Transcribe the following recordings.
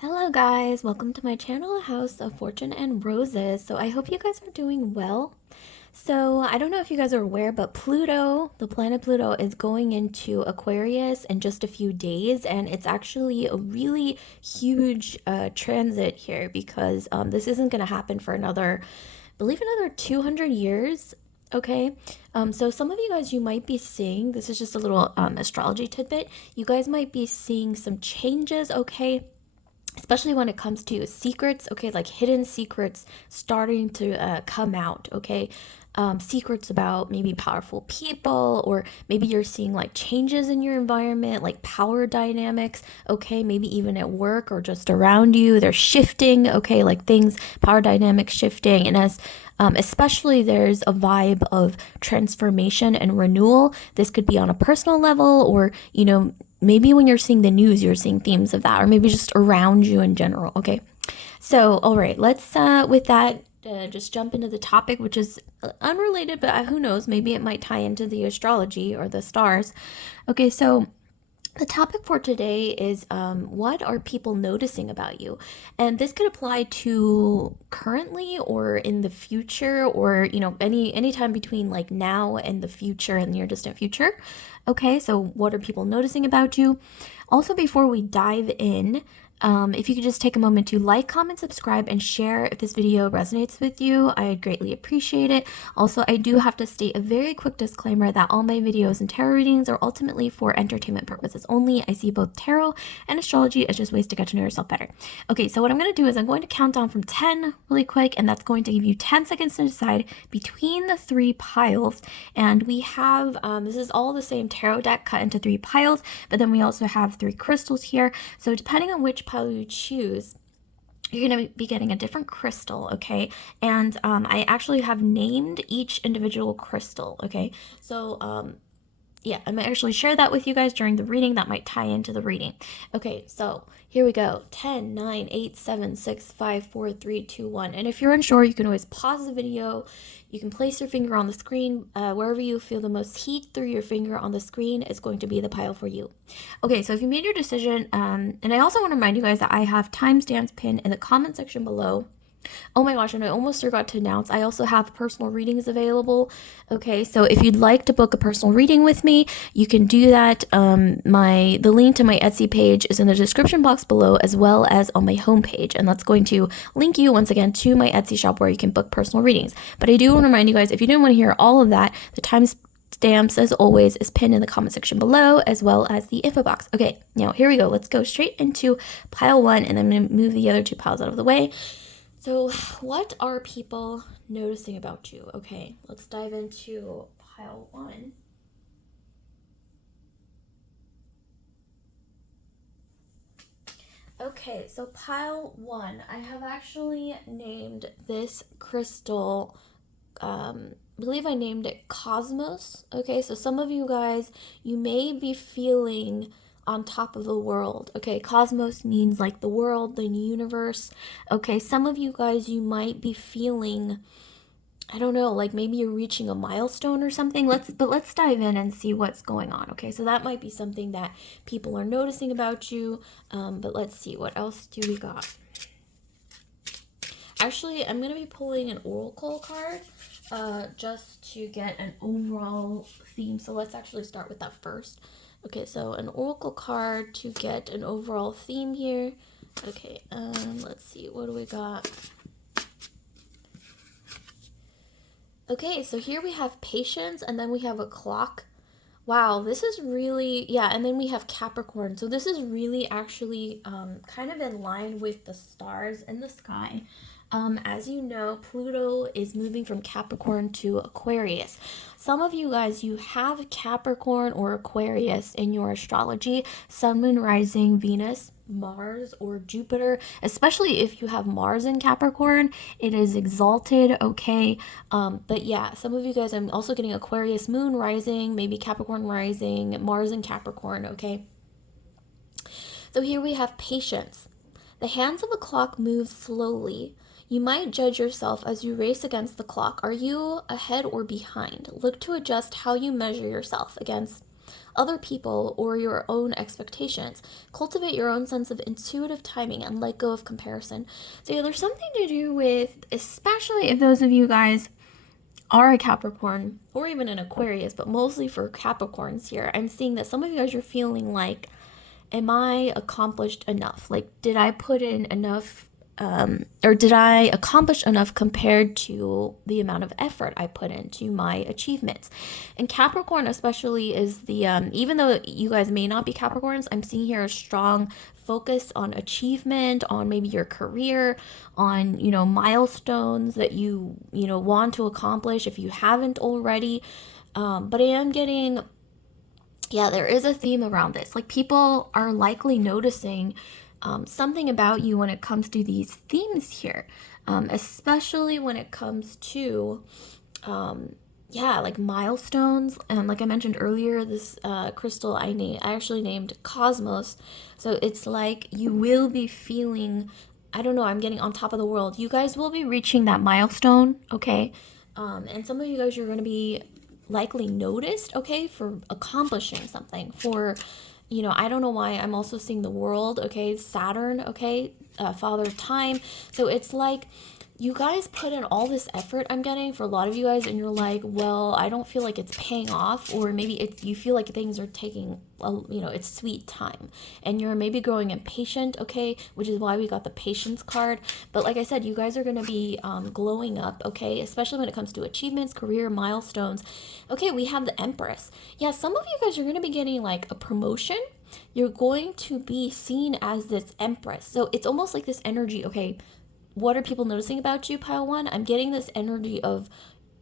Hello guys, welcome to my channel, House of Fortune and Roses. So I hope you guys are doing well. So I don't know if you guys are aware, but Pluto, the planet Pluto, is going into Aquarius in just a few days, and it's actually a really huge transit here because this isn't going to happen for another, I believe, another 200 years. Okay, so some of you guys, you might be seeing, this is just a little astrology tidbit, you guys might be seeing some changes, okay, especially when it comes to secrets, okay, like hidden secrets starting to come out, okay. Secrets about maybe powerful people, or maybe you're seeing like changes in your environment, like power dynamics, okay, maybe even at work or just around you, they're shifting, okay, like things, power dynamics shifting. And as especially there's a vibe of transformation and renewal. This could be on a personal level, or maybe when you're seeing the news, you're seeing themes of that, or maybe just around you in general. Okay, so all right, let's with that just jump into the topic, which is unrelated, but who knows, maybe it might tie into the astrology or the stars. Okay, so the topic for today is what are people noticing about you? And this could apply to currently or in the future, or any time between like now and the future and near distant future. Okay, so what are people noticing about you? Also, before we dive in, if you could just take a moment to like, comment, subscribe, and share if this video resonates with you, I'd greatly appreciate it. Also, I do have to state a very quick disclaimer that all my videos and tarot readings are ultimately for entertainment purposes only. I see both tarot and astrology as just ways to get to know yourself better. Okay, so what I'm going to do is I'm going to count down from 10 really quick, and that's going to give you 10 seconds to decide between the three piles. And we have, this is all the same tarot deck cut into three piles, but then we also have three crystals here. So depending on which pile you choose, you're going to be getting a different crystal, okay? And I actually have named each individual crystal, okay? So yeah, I might actually share that with you guys during the reading. That might tie into the reading. Okay, so here we go. 10, 9, 8, 7, 6, 5, 4, 3, 2, 1. And if you're unsure, you can always pause the video. You can place your finger on the screen. Wherever you feel the most heat through your finger on the screen is going to be the pile for you. Okay, so if you made your decision, and I also want to remind you guys that I have timestamps pinned in the comment section below. Oh my gosh, and I almost forgot to announce, I also have personal readings available. Okay, so if you'd like to book a personal reading with me, you can do that. The link to my Etsy page is in the description box below, as well as on my homepage, and that's going to link you once again to my Etsy shop where you can book personal readings. But I do want to remind you guys, if you didn't want to hear all of that, the timestamps, as always, is pinned in the comment section below, as well as the info box. Okay, now here we go. Let's go straight into pile one, and I'm going to move the other two piles out of the way. So, what are people noticing about you? Okay, let's dive into pile one. Okay, so pile one, I have actually named this crystal, I believe I named it Cosmos. Okay, so some of you guys, you may be feeling on top of the world. Okay, cosmos means like the world, the universe. Okay, some of you guys, you might be feeling, I don't know, like maybe you're reaching a milestone or something. Let's dive in and see what's going on. Okay, so that might be something that people are noticing about you. But let's see, what else do we got? Actually, I'm gonna be pulling an oracle card just to get an overall theme. So let's actually start with that first. Okay, so an oracle card to get an overall theme here. Okay, let's see, what do we got? Okay, so here we have patience, and then we have a clock. Wow, this is really, yeah, and then we have Capricorn. So this is really actually kind of in line with the stars in the sky. As you know, Pluto is moving from Capricorn to Aquarius. Some of you guys, you have Capricorn or Aquarius in your astrology, Sun, Moon, Rising, Venus, Mars, or Jupiter. Especially if you have Mars in Capricorn, it is exalted, okay? But yeah, some of you guys, I'm also getting Aquarius Moon Rising, maybe Capricorn Rising, Mars in Capricorn, okay? So here we have patience. The hands of a clock move slowly. You might judge yourself as you race against the clock. Are you ahead or behind? Look to adjust how you measure yourself against other people or your own expectations. Cultivate your own sense of intuitive timing and let go of comparison. So yeah, there's something to do with, especially if those of you guys are a Capricorn or even an Aquarius, but mostly for Capricorns here, I'm seeing that some of you guys are feeling like, am I accomplished enough? Like, did I put in enough, or did I accomplish enough compared to the amount of effort I put into my achievements? And Capricorn especially is the, even though you guys may not be Capricorns, I'm seeing here a strong focus on achievement, on maybe your career, on, milestones that you want to accomplish if you haven't already. But I am getting, yeah, there is a theme around this. Like, people are likely noticing something about you when it comes to these themes here, especially when it comes to, yeah, like milestones. And like I mentioned earlier, this crystal I actually named Cosmos. So it's like you will be feeling, I don't know, I'm getting on top of the world. You guys will be reaching that milestone, okay? And some of you guys, you're going to be likely noticed, okay, for accomplishing something, for, I don't know why I'm also seeing the world, okay, Saturn, okay, father of time. So it's like you guys put in all this effort, I'm getting, for a lot of you guys, and you're like, well, I don't feel like it's paying off, or maybe you feel like things are taking, it's sweet time, and you're maybe growing impatient, okay, which is why we got the patience card. But like I said, you guys are going to be glowing up, okay, especially when it comes to achievements, career milestones. Okay, we have the Empress. Yeah, some of you guys are going to be getting like a promotion. You're going to be seen as this Empress. So it's almost like this energy, okay, what are people noticing about you, pile one? I'm getting this energy of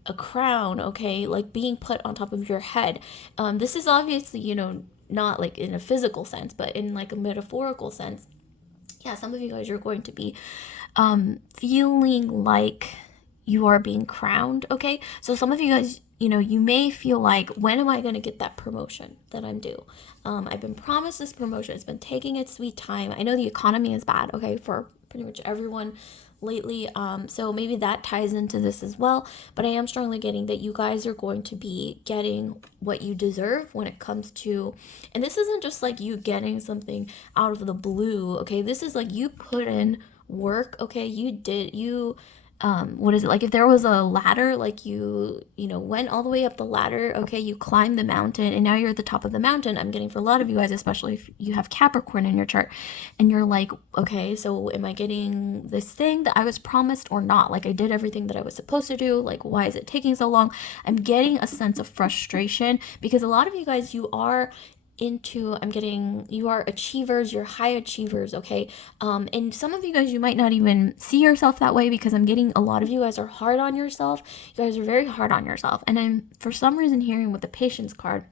a crown, okay, like being put on top of your head. This is obviously, not like in a physical sense, but in like a metaphorical sense. Yeah, some of you guys are going to be feeling like you are being crowned, okay? So some of you guys, you may feel like, when am I going to get that promotion that I'm due? I've been promised this promotion. It's been taking its sweet time. I know the economy is bad, okay, for pretty much everyone lately. So maybe that ties into this as well. But I am strongly getting that you guys are going to be getting what you deserve when it comes to, and this isn't just like you getting something out of the blue, okay? This is like you put in work, okay? You what is it, like if there was a ladder, like you went all the way up the ladder, okay, you climbed the mountain, and now you're at the top of the mountain. I'm getting, for a lot of you guys, especially if you have Capricorn in your chart, and you're like, okay, so am I getting this thing that I was promised or not? Like, I did everything that I was supposed to do, like, why is it taking so long? I'm getting a sense of frustration, because a lot of you guys, I'm getting, you are achievers, you're high achievers, okay? And some of you guys, you might not even see yourself that way, because I'm getting a lot of you guys are hard on yourself. You guys are very hard on yourself. And I'm, for some reason, hearing with the patience card,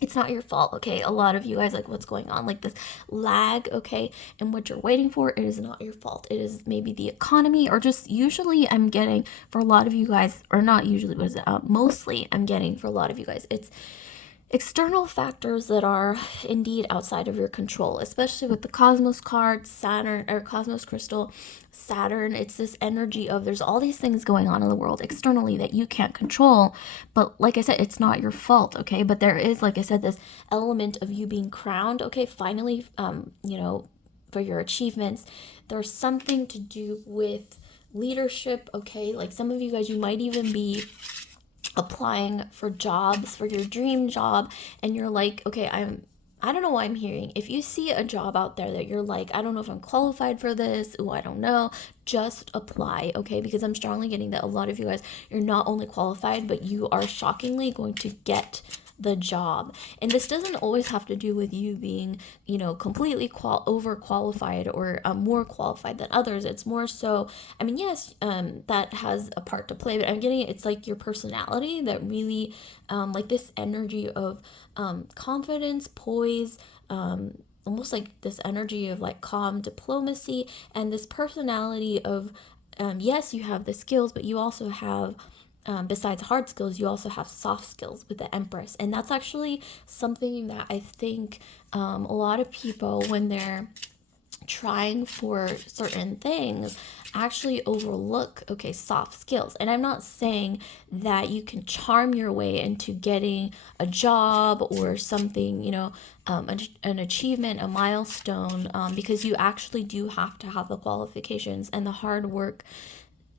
it's not your fault, okay? A lot of you guys, like, what's going on, like this lag, okay, and what you're waiting for, it is not your fault. It is maybe the economy, or just, usually I'm getting for a lot of you guys, or not usually, what is it, mostly I'm getting for a lot of you guys, it's external factors that are indeed outside of your control, especially with the Cosmos card, Saturn, or Cosmos crystal, Saturn. It's this energy of, there's all these things going on in the world externally that you can't control. But like I said, it's not your fault, okay? But there is, like I said, this element of you being crowned, okay? Finally, for your achievements. There's something to do with leadership, okay? Like, some of you guys, you might even be applying for jobs, for your dream job, and you're like, okay, I don't know why I'm hearing, if you see a job out there that you're like, I don't know if I'm qualified for this, I don't know, just apply, okay? Because I'm strongly getting that a lot of you guys, you're not only qualified, but you are shockingly going to get the job. And this doesn't always have to do with you being, completely overqualified or more qualified than others. It's more so, I mean, yes, that has a part to play, but I'm getting it, it's like your personality that really, like this energy of confidence, poise, almost like this energy of like calm diplomacy, and this personality of, yes, you have the skills, but you also have, besides hard skills, you also have soft skills with the Empress. And that's actually something that I think a lot of people, when they're trying for certain things actually overlook, okay, soft skills. And I'm not saying that you can charm your way into getting a job or something, an achievement, a milestone, because you actually do have to have the qualifications and the hard work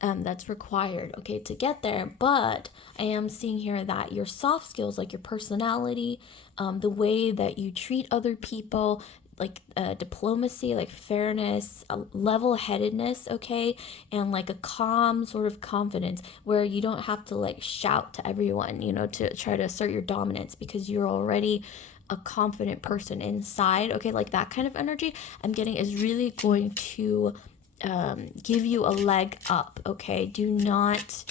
that's required, okay, to get there. But I am seeing here that your soft skills, like your personality, the way that you treat other people, like diplomacy, like fairness, level-headedness, okay, and like a calm sort of confidence where you don't have to like shout to everyone, to try to assert your dominance because you're already a confident person inside, okay, like that kind of energy I'm getting is really going to give you a leg up, okay? Do not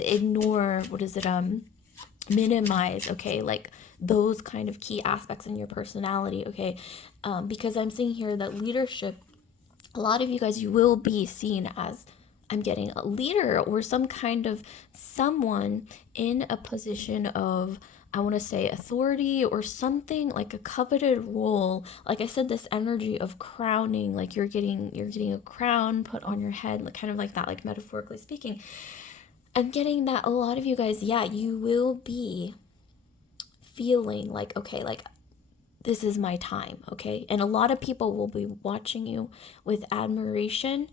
ignore, minimize, okay, like those kind of key aspects in your personality, okay? Because I'm seeing here that leadership, a lot of you guys, you will be seen as, I'm getting, a leader or some kind of someone in a position of, I want to say, authority or something, like a coveted role. Like I said, this energy of crowning, like you're getting a crown put on your head, like kind of like that, like metaphorically speaking. I'm getting that a lot of you guys, yeah, you will be feeling like, okay, like this is my time, okay? And a lot of people will be watching you with admiration,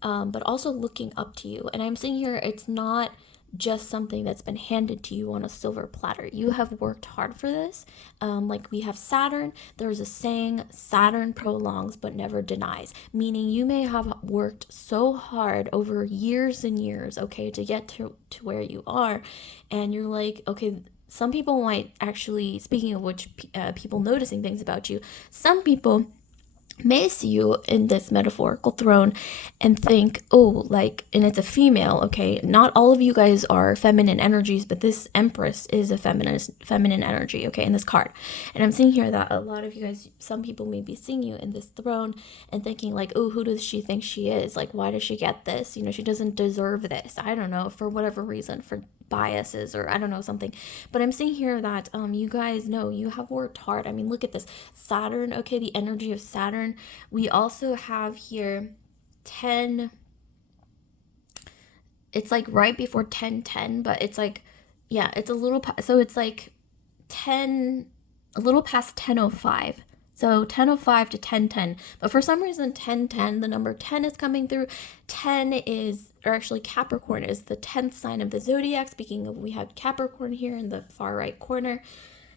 but also looking up to you. And I'm seeing here, it's not just something that's been handed to you on a silver platter. You have worked hard for this. Like we have Saturn, there's a saying, Saturn prolongs but never denies, meaning you may have worked so hard over years and years, okay, to get to where you are. And you're like, okay, some people might actually, speaking of which, people noticing things about you, some people may see you in this metaphorical throne and think, oh, like, and it's a female, okay? Not all of you guys are feminine energies, but this Empress is a feminine energy, okay, in this card. And I'm seeing here that a lot of you guys, some people may be seeing you in this throne and thinking, like, oh, who does she think she is? Like, why does she get this? She doesn't deserve this. I don't know, for whatever reason, for biases or I don't know, something. But I'm seeing here that you guys know you have worked hard. I mean, look at this Saturn, okay, the energy of Saturn. We also have here 10, it's like right before 10:10, but it's like, yeah, it's a little so it's like 10, a little past 10:05. So 10:05 to 10:10. But for some reason 10:10, the number 10 is coming through. 10 is, or actually Capricorn is the 10th sign of the zodiac. Speaking of, we have Capricorn here in the far right corner.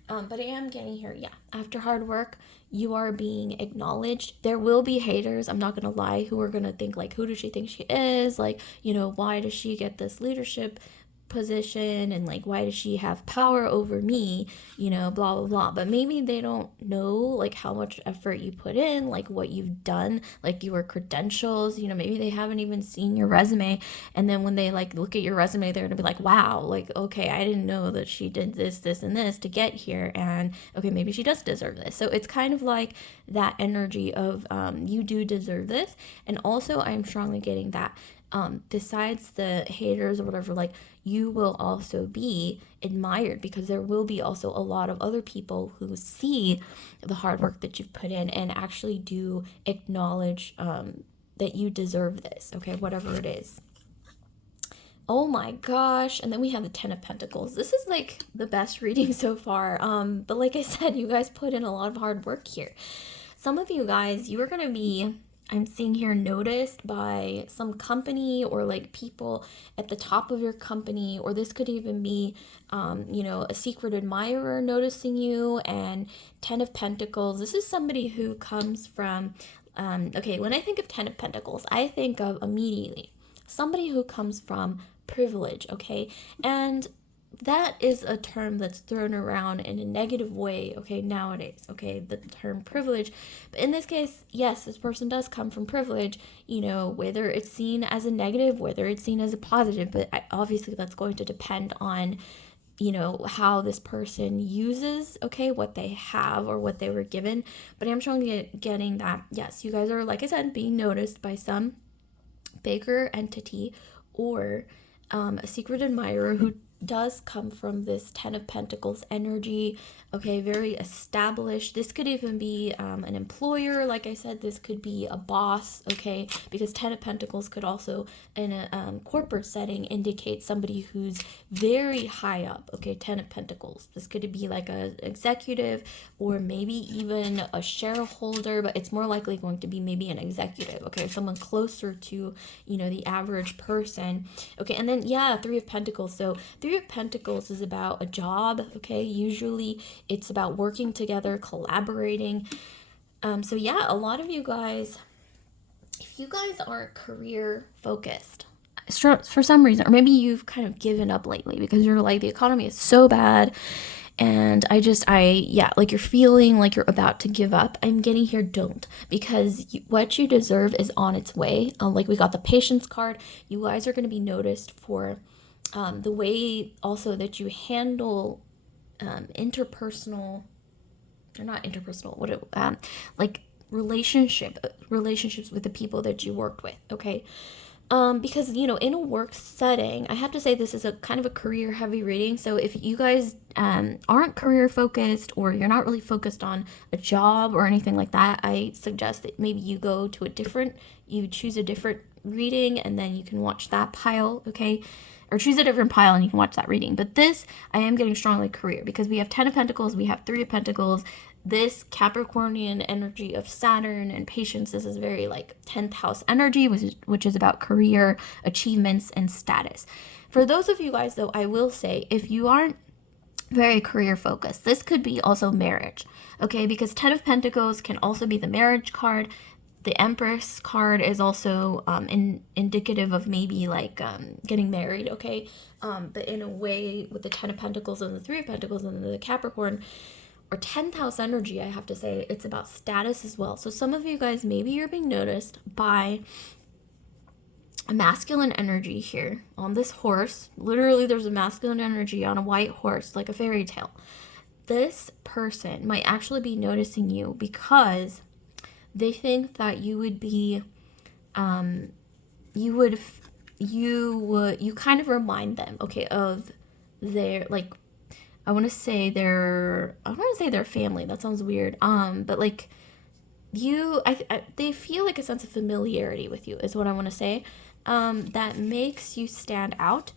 But I am getting here, yeah, after hard work, you are being acknowledged. There will be haters, I'm not gonna lie, who are gonna think, like, who does she think she is? Like, why does she get this leadership position? And, like, why does she have power over me? Blah, blah, blah. But maybe they don't know, like, how much effort you put in, like, what you've done, like, your credentials. Maybe they haven't even seen your resume. And then when they, like, look at your resume, they're gonna be like, wow, like, okay, I didn't know that she did this, this, and this to get here. And okay, maybe she does deserve this. So it's kind of like that energy of you do deserve this. And also, I'm strongly getting that besides the haters or whatever, like, you will also be admired because there will be also a lot of other people who see the hard work that you've put in and actually do acknowledge that you deserve this, okay, whatever it is. Oh my gosh. And then we have the 10 of Pentacles. This is like the best reading so far. But like I said, you guys put in a lot of hard work here. Some of you guys, you are going to be, I'm seeing here, noticed by some company or like people at the top of your company, or this could even be, a secret admirer noticing you. And 10 of Pentacles, this is somebody who comes from, okay, when I think of 10 of Pentacles, I think of immediately somebody who comes from privilege, okay? And that is a term that's thrown around in a negative way, okay, nowadays, okay, the term privilege. But in this case, yes, this person does come from privilege, whether it's seen as a negative, whether it's seen as a positive, but obviously that's going to depend on, how this person uses, okay, what they have or what they were given. But I'm strongly getting that, yes, you guys are, like I said, being noticed by some bigger entity or a secret admirer who does come from this Ten of Pentacles energy, okay, very established. This could even be an employer, like I said, this could be a boss, okay, because Ten of Pentacles could also, in a corporate setting, indicate somebody who's very high up, okay, Ten of Pentacles. This could be like an executive or maybe even a shareholder, but it's more likely going to be maybe an executive, okay, someone closer to, you know, the average person, okay. And then, yeah, Three of Pentacles. So Three of Pentacles is about a job, okay, usually it's about working together, collaborating. So yeah, a lot of you guys, if you guys aren't career focused for some reason, or maybe you've kind of given up lately because you're like, the economy is so bad and yeah, like you're feeling like you're about to give up, I'm getting here, don't, because what you deserve is on its way. Like we got the patience card. You guys are going to be noticed for the way also that you handle interpersonal, or not interpersonal, like relationships with the people that you worked with, okay. Because, you know, in a work setting, I have to say this is a kind of a career heavy reading. So if you guys aren't career focused, or you're not really focused on a job or anything like that, I suggest that maybe you choose a different reading and then you can watch that pile, okay? Or choose a different pile and you can watch that reading. But this, I am getting strongly career, because we have Ten of Pentacles, we have Three of Pentacles. This Capricornian energy of Saturn and patience, this is very like 10th house energy, which is about career, achievements, and status. For those of you guys, though, I will say, if you aren't very career focused, this could be also marriage, okay? Because Ten of Pentacles can also be the marriage card. The Empress card is also indicative of maybe like getting married, okay? But in a way, with the Ten of Pentacles and the Three of Pentacles and the Capricorn, or 10th house energy, I have to say, it's about status as well. So some of you guys, maybe you're being noticed by a masculine energy here on this horse. Literally, there's a masculine energy on a white horse, like a fairy tale. This person might actually be noticing you because they think that you would be, you kind of remind them, okay, of their, like, I want to say their family. That sounds weird. But like they feel like a sense of familiarity with you is what I want to say. That makes you stand out.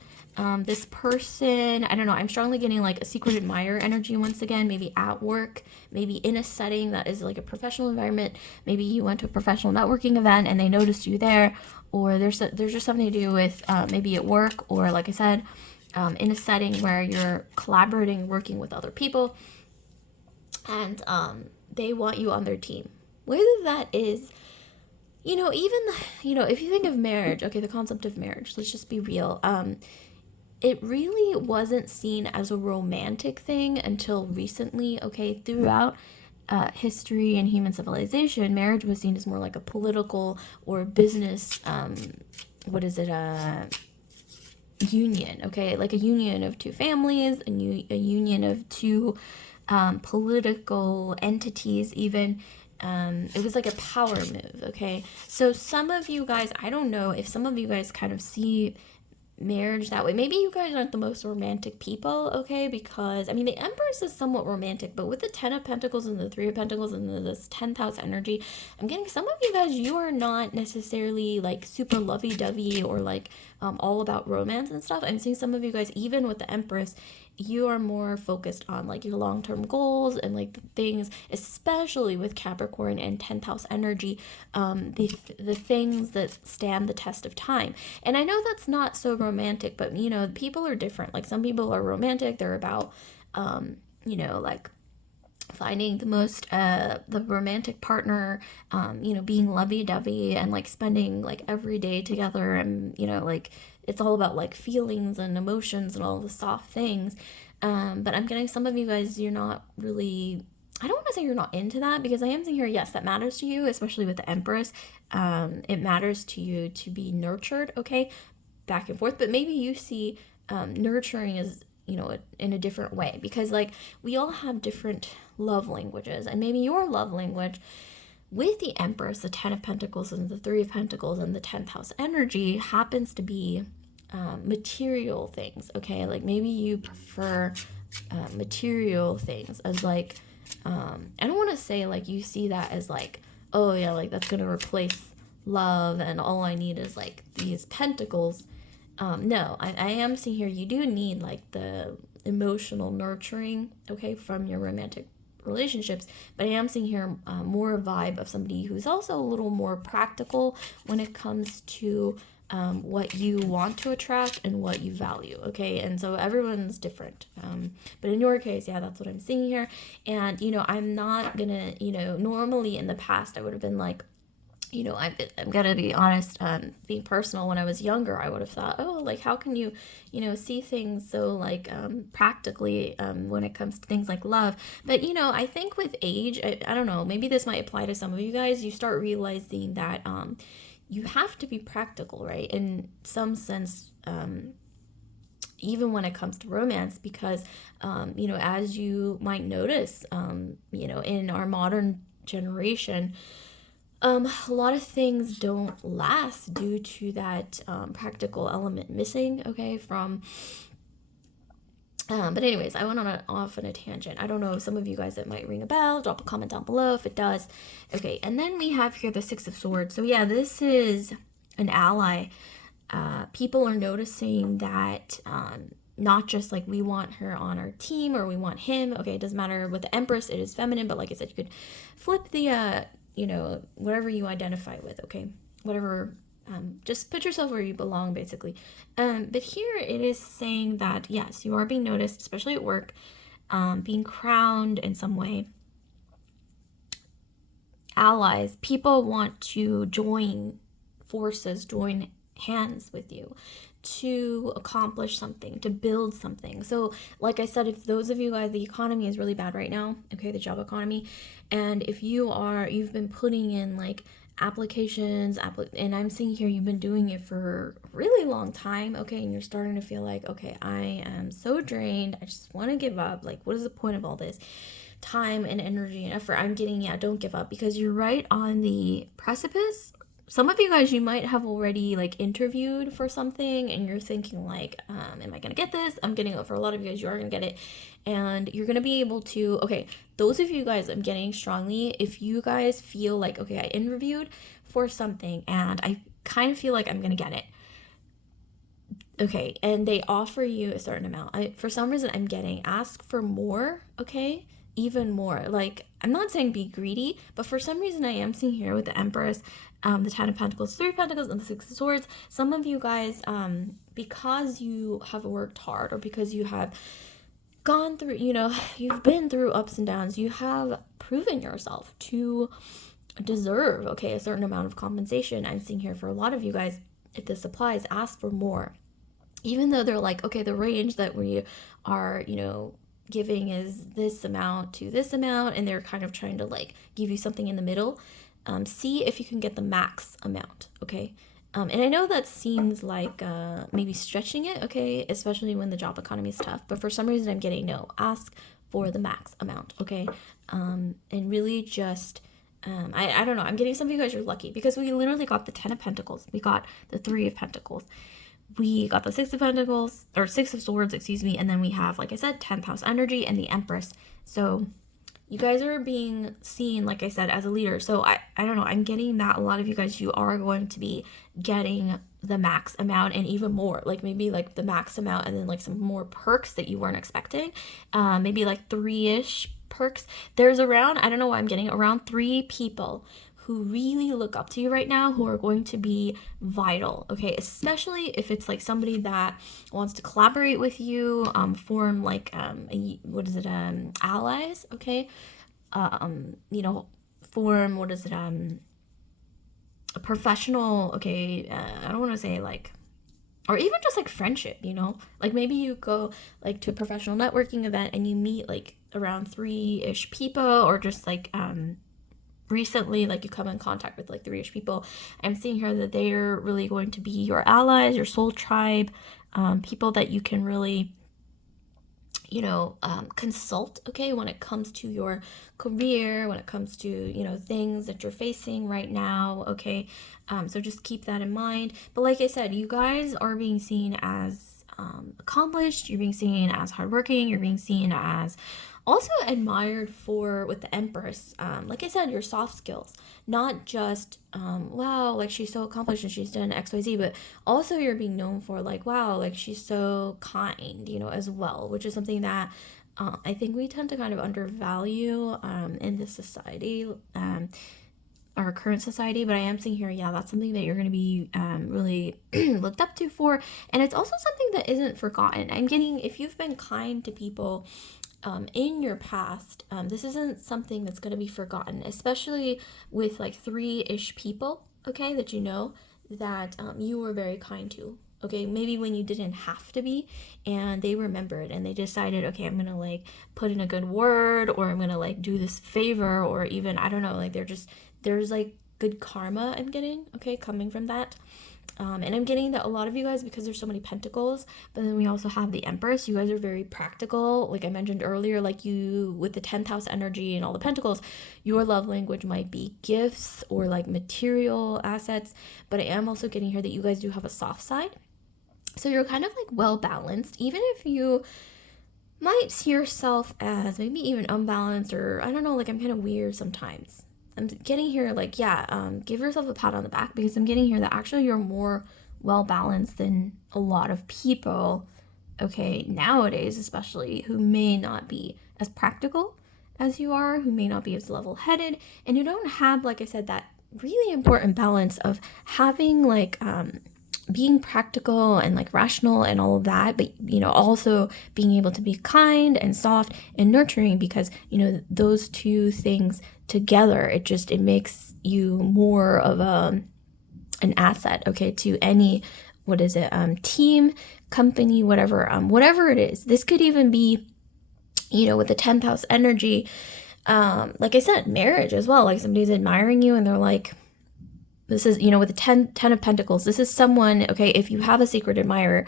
This person, I don't know, I'm strongly getting like a secret admirer energy once again, maybe at work, maybe in a setting that is like a professional environment. Maybe you went to a professional networking event and they noticed you there, or there's just something to do with maybe at work, or like I said, in a setting where you're collaborating, working with other people, and they want you on their team. Whether that is, you know, even, you know, if you think of marriage, okay, the concept of marriage, let's just be real. It really wasn't seen as a romantic thing until recently, okay? Throughout history and human civilization, marriage was seen as more like a political or business, union, okay? Like a union of two families, a union of two political entities even. It was like a power move, okay? So some of you guys, I don't know if some of you guys kind of see marriage that way. Maybe you guys aren't the most romantic people, okay? Because I mean, the Empress is somewhat romantic, but with the Ten of Pentacles and the Three of Pentacles and this 10th house energy, I'm getting some of you guys, you are not necessarily like super lovey-dovey or like all about romance and stuff. I'm seeing some of you guys, even with the Empress, you are more focused on like your long-term goals and like the things, especially with Capricorn and 10th house energy, the things that stand the test of time. And I know that's not so romantic, but you know, people are different. Like some people are romantic, they're about you know, like finding the most the romantic partner, you know, being lovey-dovey and like spending like every day together, and you know, like it's all about like feelings and emotions and all the soft things. But I'm getting some of you guys, you're not really, I don't want to say you're not into that, because I am seeing here, yes, that matters to you, especially with the Empress. It matters to you to be nurtured, okay, back and forth. But maybe you see nurturing as, you know, in a different way, because like we all have different love languages, and maybe your love language with the Empress, the Ten of Pentacles and the Three of Pentacles and the 10th house energy happens to be material things, okay? Like maybe you prefer material things as like, I don't want to say like you see that as like, oh yeah, like that's gonna replace love and all I need is like these pentacles. No, I am seeing here you do need like the emotional nurturing, okay, from your romantic relationships, but I am seeing here more a vibe of somebody who's also a little more practical when it comes to what you want to attract and what you value, okay? And so everyone's different. But in your case, yeah, that's what I'm seeing here. And, you know, I'm not gonna, you know, normally in the past, I would have been like, you know, I'm gonna be honest, being personal, when I was younger, I would have thought, oh, like, how can you, you know, see things so, like, practically when it comes to things like love. But, you know, I think with age, I don't know, maybe this might apply to some of you guys, you start realizing that you have to be practical, right? In some sense, even when it comes to romance, because, you know, as you might notice, you know, in our modern generation, a lot of things don't last due to that practical element missing, okay, from but anyways, I went off on a tangent. I don't know, some of you guys, it might ring a bell. Drop a comment down below if it does. Okay, and then we have here the Six of Swords. So yeah, this is an ally. People are noticing that not just like we want her on our team or we want him. Okay, it doesn't matter. With the Empress, it is feminine, but like I said, you could flip the, you know, whatever you identify with, okay? Whatever, just put yourself where you belong, basically. But here it is saying that, yes, you are being noticed, especially at work, being crowned in some way. Allies, people want to join forces, join hands with you to accomplish something, to build something. So like I said, if those of you guys, the economy is really bad right now, okay, the job economy, and if you've been putting in like applications, and I'm seeing here you've been doing it for a really long time, okay, and you're starting to feel like, okay, I am so drained, I just want to give up, like what is the point of all this time and energy and effort I'm getting? Yeah, don't give up, because you're right on the precipice. Some of you guys, you might have already like interviewed for something and you're thinking like, am I gonna get this? I'm getting it. For a lot of you guys, you are gonna get it, and you're gonna be able to, okay, those of you guys, I'm getting strongly, if you guys feel like, okay, I interviewed for something and I kind of feel like I'm gonna get it, okay, and they offer you a certain amount, for some reason I'm getting ask for more, okay, even more. Like, I'm not saying be greedy, but for some reason I am seeing here with the Empress, the Ten of Pentacles, Three of Pentacles, and the Six of Swords, some of you guys, because you have worked hard, or because you have gone through, you know, you've been through ups and downs, you have proven yourself to deserve, okay, a certain amount of compensation. I'm seeing here for a lot of you guys, if this applies, ask for more. Even though they're like, okay, the range that we are, you know, giving is this amount to this amount, and they're kind of trying to like give you something in the middle. See if you can get the max amount, okay? And I know that seems like maybe stretching it, okay, especially when the job economy is tough, but for some reason I'm getting no. Ask for the max amount, okay? And really just, I don't know, I'm getting some of you guys are lucky because we literally got the Ten of Pentacles, we got the Three of Pentacles, we got the Six of Pentacles, or Six of Swords, excuse me, and then we have, like I said, 10th house energy and the Empress. So you guys are being seen, like I said, as a leader. So I don't know, I'm getting that a lot of you guys, you are going to be getting the max amount and even more, like maybe like the max amount and then like some more perks that you weren't expecting, maybe like 3-ish perks. There's around, I don't know why I'm getting around 3 people who really look up to you right now, who are going to be vital, okay? Especially if it's like somebody that wants to collaborate with you, form like, allies, okay? You know, form, a professional, okay, I don't want to say like, or even just like friendship, you know? Like maybe you go like to a professional networking event and you meet like around 3-ish people, or just like, recently, like you come in contact with like 3-ish people. I'm seeing here that they're really going to be your allies, your soul tribe, people that you can really, consult, okay, when it comes to your career, when it comes to, things that you're facing right now, okay? So just keep that in mind. But like I said, you guys are being seen as accomplished, you're being seen as hardworking, you're being seen as also admired for with the Empress. Like I said, your soft skills, not just wow, like she's so accomplished and she's done XYZ, but also you're being known for like wow, like she's so kind, as well, which is something that I think we tend to kind of undervalue in this society. Our current society, but I am seeing here, yeah, that's something that you're going to be really looked up to for, and it's also something that isn't forgotten. I'm getting, if you've been kind to people in your past, this isn't something that's going to be forgotten, especially with like three-ish people, okay, that that you were very kind to. Okay, maybe when you didn't have to be, and they remembered and they decided, okay, I'm gonna like put in a good word, or I'm gonna like do this favor, or even, I don't know, like there's like good karma I'm getting, okay, coming from that. And I'm getting that a lot of you guys, because there's so many pentacles, but then we also have the Empress, you guys are very practical. Like I mentioned earlier, like you with the 10th house energy and all the pentacles, your love language might be gifts or like material assets. But I am also getting here that you guys do have a soft side. So you're kind of like well balanced, even if you might see yourself as maybe even unbalanced, or I don't know, like I'm kind of weird sometimes. I'm getting here like, yeah, give yourself a pat on the back, because I'm getting here that actually you're more well balanced than a lot of people, okay, nowadays, especially, who may not be as practical as you are, who may not be as level headed, and you don't have, like I said, that really important balance of having like being practical and like rational and all of that, but also being able to be kind and soft and nurturing, because those two things together, it makes you more of an asset, okay, to any, what is it, team, company, whatever it is. This could even be with the 10th house energy, like I said, marriage as well. Like somebody's admiring you and they're like, this is, with the 10 of Pentacles, this is someone, okay, if you have a secret admirer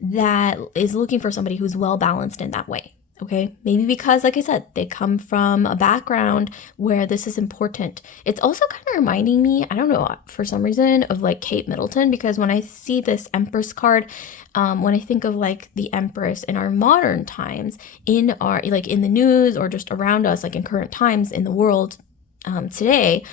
that is looking for somebody who's well balanced in that way, okay? Maybe because, like I said, they come from a background where this is important. It's also kind of reminding me, I don't know, for some reason, of like Kate Middleton, because when I see this Empress card, when I think of like the Empress in our modern times, in our, like in the news or just around us, like in current times in the world today,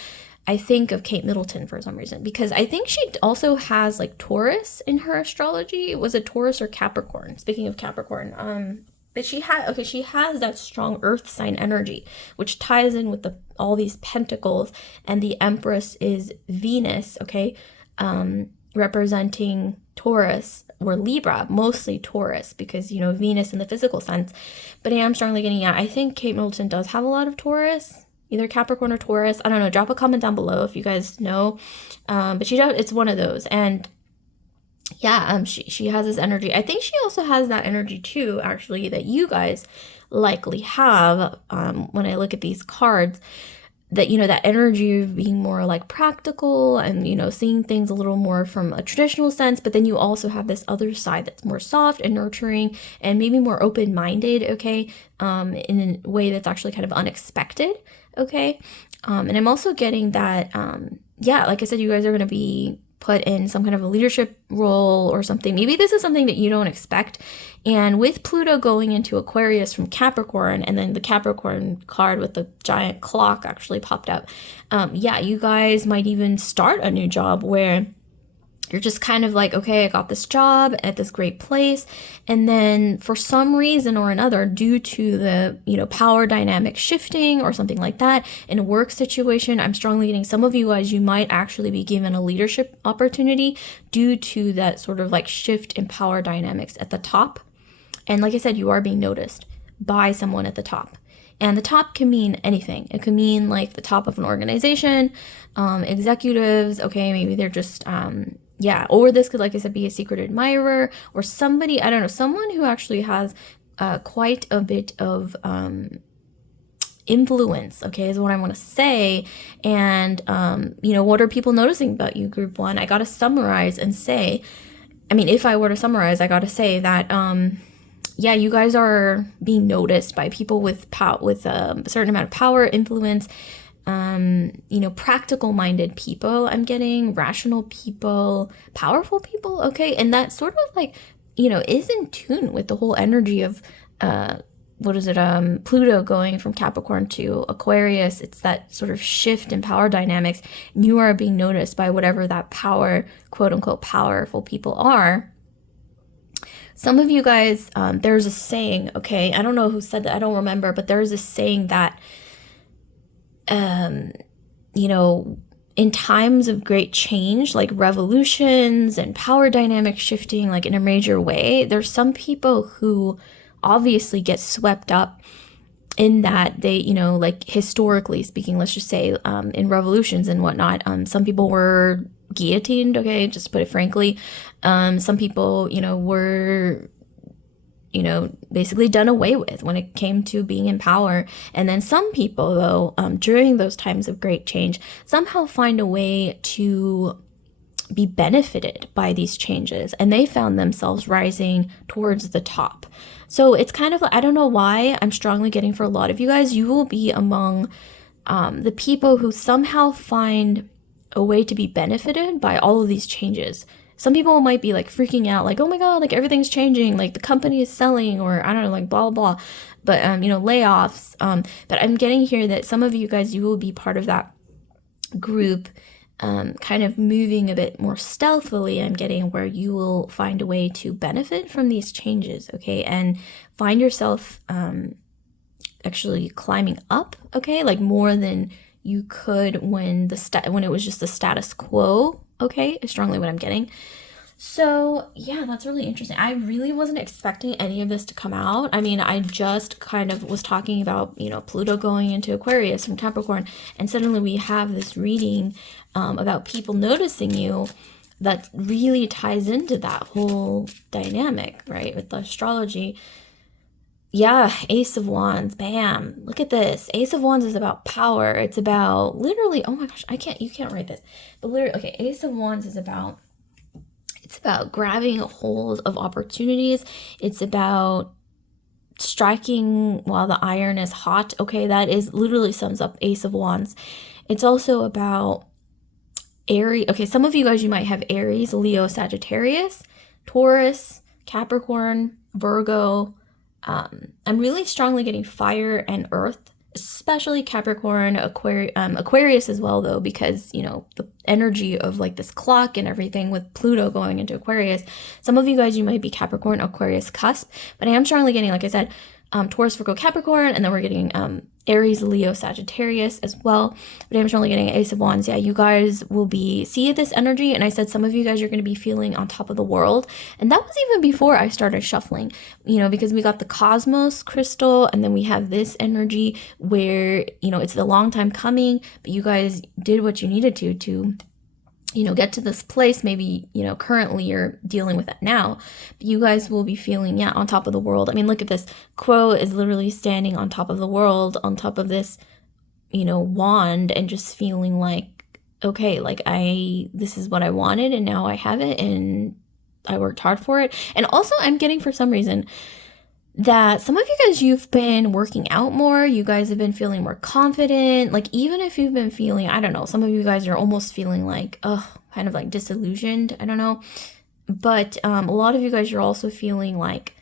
I think of Kate Middleton for some reason, because I think she also has like Taurus in her astrology. Was it Taurus or Capricorn? Speaking of Capricorn, but she has that strong earth sign energy, which ties in with all these pentacles, and the Empress is Venus, okay, representing Taurus or Libra, mostly Taurus, because Venus in the physical sense. But I am strongly getting, yeah, I think Kate Middleton does have a lot of Taurus. Either Capricorn or Taurus. I don't know. Drop a comment down below if you guys know. But she does. It's one of those. And yeah, she has this energy. I think she also has that energy too, actually, that you guys likely have. When I look at these cards, that that energy of being more like practical and seeing things a little more from a traditional sense, but then you also have this other side that's more soft and nurturing and maybe more open-minded, okay, in a way that's actually kind of unexpected, okay. And I'm also getting that yeah, like I said, you guys are going to be put in some kind of a leadership role or something. Maybe this is something that you don't expect. And with Pluto going into Aquarius from Capricorn, and then the Capricorn card with the giant clock actually popped up, yeah, you guys might even start a new job where you're just kind of like, okay, I got this job at this great place. And then for some reason or another, due to the, power dynamic shifting or something like that in a work situation, I'm strongly getting some of you guys, you might actually be given a leadership opportunity due to that sort of like shift in power dynamics at the top. And like I said, you are being noticed by someone at the top. And the top can mean anything. It could mean like the top of an organization, executives, okay, maybe they're just, yeah, or this could, like I said, be a secret admirer or somebody, I don't know, someone who actually has quite a bit of influence, okay, is what I want to say. And, what are people noticing about you, group one? I got to summarize and say, I mean, if I were to summarize, I got to say that, yeah, you guys are being noticed by people with a certain amount of power, influence, you know, practical minded people. I'm getting rational people, powerful people. Okay. And that sort of like, you know, is in tune with the whole energy of, what is it? Pluto going from Capricorn to Aquarius. It's that sort of shift in power dynamics. And you are being noticed by whatever that power, quote unquote, powerful people are. Some of you guys, there's a saying, okay, I don't know who said that, I don't remember, but there's a saying that, you know, in times of great change, like revolutions and power dynamics shifting, like in a major way, there's some people who obviously get swept up in that. They, you know, like historically speaking, let's just say, in revolutions and whatnot, some people were guillotined, okay, just to put it frankly. Some people, you know, were, you know, basically done away with when it came to being in power. And then some people, though, during those times of great change, somehow find a way to be benefited by these changes, and they found themselves rising towards the top. So it's kind of like, I don't know why, I'm strongly getting for a lot of you guys, you will be among the people who somehow find a way to be benefited by all of these changes. Some people might be like freaking out, like, oh my God, like everything's changing, like the company is selling, or I don't know, like blah, blah, blah. But, you know, layoffs. But I'm getting here that some of you guys, you will be part of that group, kind of moving a bit more stealthily. I'm getting where you will find a way to benefit from these changes, okay? And find yourself actually climbing up, okay? Like more than you could when when it was just the status quo, okay? Is strongly what I'm getting. So yeah, that's really interesting. I really wasn't expecting any of this to come out. I mean, I just kind of was talking about, you know, Pluto going into Aquarius from Capricorn, and suddenly we have this reading about people noticing you that really ties into that whole dynamic, right, with the astrology. Yeah, Ace of Wands, bam. Look at this. Ace of Wands is about power. It's about literally, oh my gosh, you can't write this. But literally, okay, Ace of Wands is about, it's about grabbing hold of opportunities. It's about striking while the iron is hot. Okay, that is literally sums up Ace of Wands. It's also about Aries. Okay, some of you guys, you might have Aries, Leo, Sagittarius, Taurus, Capricorn, Virgo. I'm really strongly getting fire and earth, especially Capricorn, Aquarius as well, though, because, you know, the energy of like this clock and everything with Pluto going into Aquarius. Some of you guys, you might be Capricorn, Aquarius cusp, but I am strongly getting, like I said, Taurus, Virgo, Capricorn, and then we're getting Aries, Leo, Sagittarius as well. But I'm strongly getting Ace of Wands. Yeah, you guys will see this energy, and I said some of you guys are going to be feeling on top of the world, and that was even before I started shuffling, you know, because we got the Cosmos crystal, and then we have this energy where, you know, it's a long time coming, but you guys did what you needed to, you know, get to this place. Maybe, you know, currently you're dealing with it now, but you guys will be feeling, yeah, on top of the world. I mean, look at this. Crow is literally standing on top of the world, on top of this, you know, wand, and just feeling like, okay, like this is what I wanted, and now I have it, and I worked hard for it. And also I'm getting, for some reason, that some of you guys, you've been working out more. You guys have been feeling more confident. Like, even if you've been feeling, I don't know, some of you guys are almost feeling like, kind of like disillusioned. I don't know. But a lot of you guys, you're also feeling like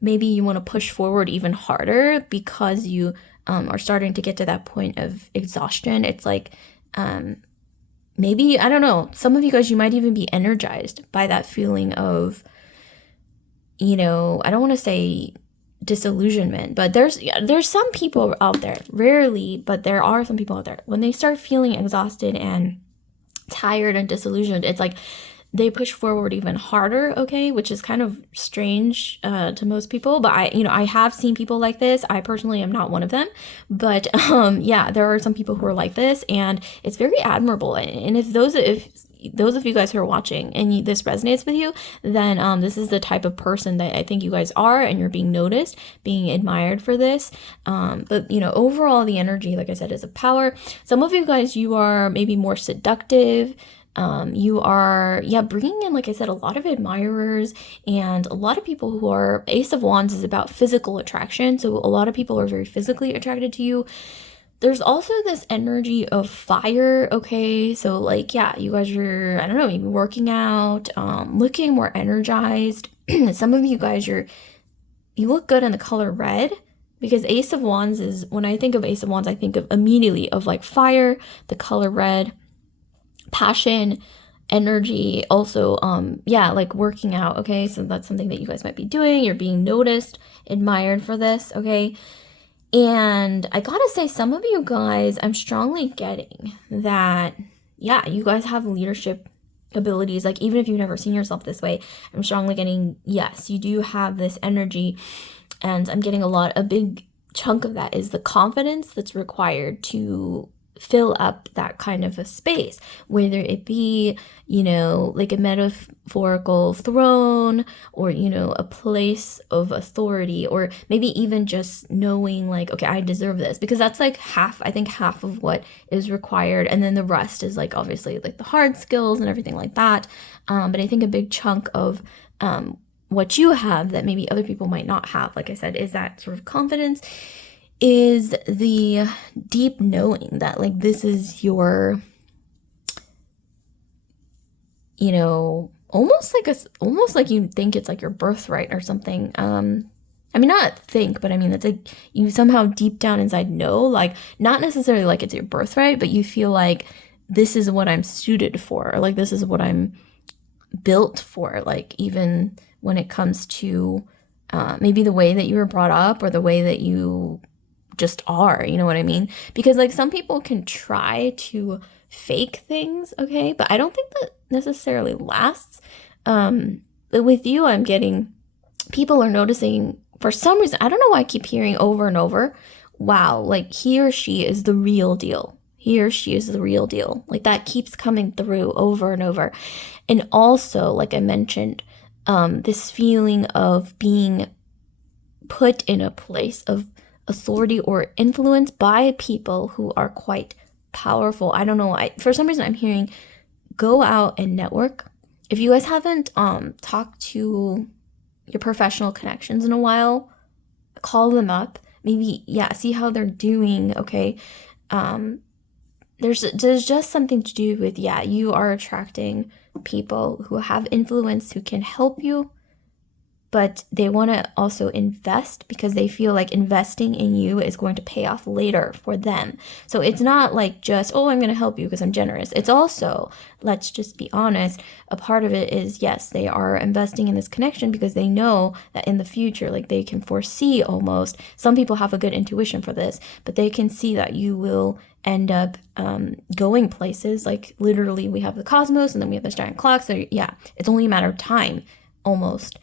maybe you want to push forward even harder because you are starting to get to that point of exhaustion. It's like, maybe, I don't know, some of you guys, you might even be energized by that feeling of, you know, I don't want to say disillusionment, but there's some people out there, rarely, but there are some people out there, when they start feeling exhausted and tired and disillusioned, it's like they push forward even harder, okay, which is kind of strange to most people, but I have seen people like this. I personally am not one of them, but yeah, there are some people who are like this, and it's very admirable. And if those of you guys who are watching and this resonates with you, then this is the type of person that I think you guys are, and you're being noticed, being admired for this. But, you know, overall, the energy, like I said, is a power. Some of you guys, you are maybe more seductive. You are, yeah, bringing in, like I said, a lot of admirers and a lot of people who are, Ace of Wands is about physical attraction. So a lot of people are very physically attracted to you. There's also this energy of fire, okay? So like, yeah, you guys are, I don't know, maybe working out, looking more energized. Some of you guys, you look good in the color red, because Ace of Wands is, when I think of Ace of Wands, I think of immediately of like fire, the color red, passion, energy, also yeah, like working out, okay? So that's something that you guys might be doing. You're being noticed, admired for this, okay? And I gotta say, some of you guys, I'm strongly getting that, yeah, you guys have leadership abilities. Like, even if you've never seen yourself this way, I'm strongly getting, yes, you do have this energy. And I'm getting a big chunk of that is the confidence that's required to fill up that kind of a space, whether it be, you know, like a metaphorical throne, or, you know, a place of authority, or maybe even just knowing like, okay, I deserve this, because that's like I think half of what is required, and then the rest is like obviously like the hard skills and everything like that. But I think a big chunk of what you have that maybe other people might not have, like I said, is that sort of confidence, is the deep knowing that like this is your, you know, almost like you think it's like your birthright or something. I mean, not think, but I mean, it's like you somehow deep down inside know, like not necessarily like it's your birthright, but you feel like this is what I'm suited for, or like this is what I'm built for, like even when it comes to maybe the way that you were brought up, or the way that you just are, you know what I mean? Because like some people can try to fake things, okay, but I don't think that necessarily lasts. But with you, I'm getting, people are noticing for some reason, I don't know why I keep hearing over and over, wow, like he or she is the real deal. He or she is the real deal. Like that keeps coming through over and over. And also, like I mentioned, this feeling of being put in a place of authority or influence by people who are quite powerful. I don't know. For some reason, I'm hearing go out and network. If you guys haven't talked to your professional connections in a while, call them up. Maybe, yeah, see how they're doing, okay? There's just something to do with, yeah, you are attracting people who have influence, who can help you, but they want to also invest because they feel like investing in you is going to pay off later for them. So it's not like just, oh, I'm going to help you because I'm generous. It's also, let's just be honest, a part of it is, yes, they are investing in this connection because they know that in the future, like they can foresee almost, some people have a good intuition for this, but they can see that you will end up going places. Like literally we have the cosmos and then we have this giant clock. So yeah, it's only a matter of time almost.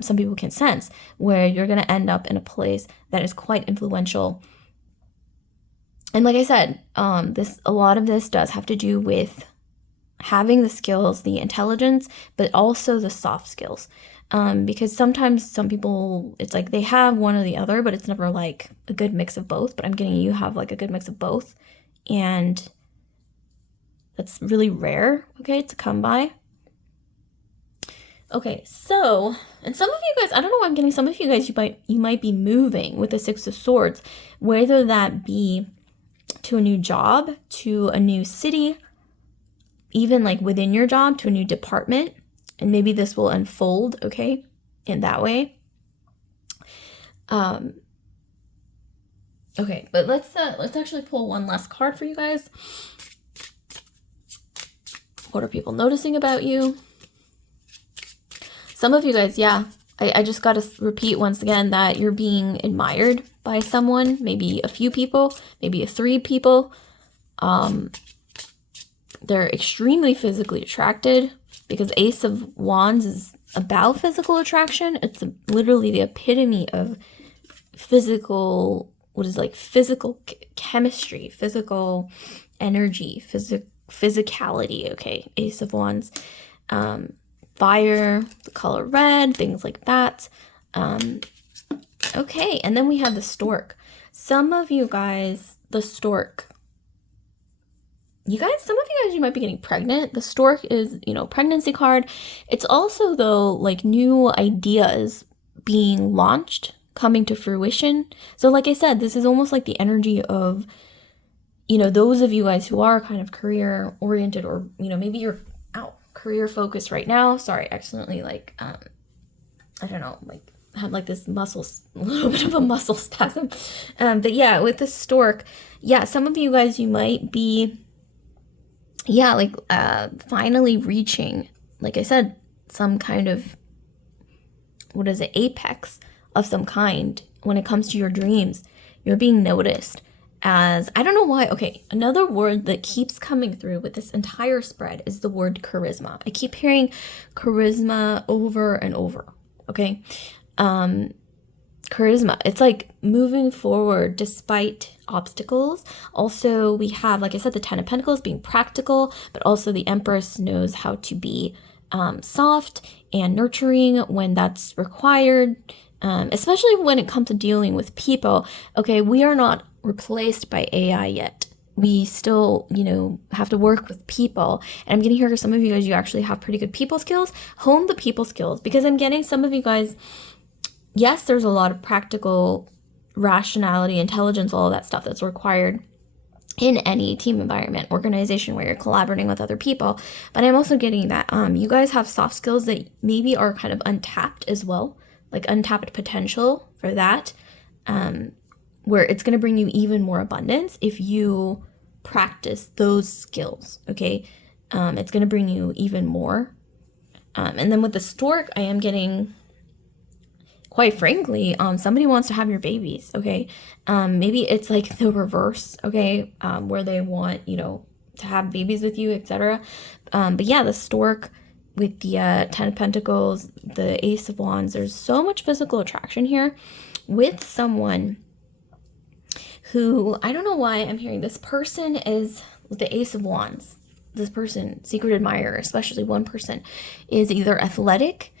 Some people can sense where you're going to end up in a place that is quite influential. And like I said, a lot of this does have to do with having the skills, the intelligence, but also the soft skills. Because sometimes some people, it's like they have one or the other, but it's never like a good mix of both. But I'm getting you have like a good mix of both. And that's really rare, okay, to come by. Okay, so, and some of you guys, I don't know why I'm getting some of you guys, you might be moving with the Six of Swords, whether that be to a new job, to a new city, even like within your job, to a new department, and maybe this will unfold, okay, in that way. Okay, but let's actually pull one last card for you guys. What are people noticing about you? Some of you guys, yeah, I just got to repeat once again that you're being admired by someone, maybe a few people, maybe 3 people. They're extremely physically attracted because Ace of Wands is about physical attraction. It's literally the epitome of physical, what is like physical chemistry, physical energy, physicality, okay, Ace of Wands. Fire, the color red, things like that. Okay, and then we have the stork. Some of you guys, the stork, you guys, some of you guys, you might be getting pregnant. The stork is, you know, pregnancy card. It's also, though, like new ideas being launched, coming to fruition. So like I said, this is almost like the energy of, you know, those of you guys who are kind of career oriented, or, you know, maybe you're out career focused right now. Sorry, accidentally, like, I don't know, like, had like this a little bit of a muscle spasm. But yeah, with the stork, yeah, some of you guys, you might be, yeah, like, finally reaching, like I said, some kind of, what is it, apex of some kind when it comes to your dreams. You're being noticed as, I don't know why. Okay, another word that keeps coming through with this entire spread is the word charisma. I keep hearing charisma over and over. Okay, charisma, it's like moving forward despite obstacles. Also, we have, like I said, the Ten of Pentacles being practical, but also the Empress knows how to be soft and nurturing when that's required, especially when it comes to dealing with people. Okay, we are not replaced by AI yet. We still, you know, have to work with people. And I'm getting here for some of you guys, you actually have pretty good people skills. Hone the people skills, because I'm getting some of you guys, yes, there's a lot of practical rationality, intelligence, all of that stuff that's required in any team environment, organization where you're collaborating with other people. But I'm also getting that you guys have soft skills that maybe are kind of untapped as well, like untapped potential for that, where it's going to bring you even more abundance if you practice those skills. Okay, it's going to bring you even more. And then with the stork, I am getting, quite frankly, somebody wants to have your babies. Okay, maybe it's like the reverse. Okay, where they want, you know, to have babies with you, etc. But yeah, the stork with the Ten of Pentacles, the Ace of Wands, there's so much physical attraction here with someone who, I don't know why I'm hearing this person is with the Ace of Wands. This person, secret admirer, especially one person, is either athletic,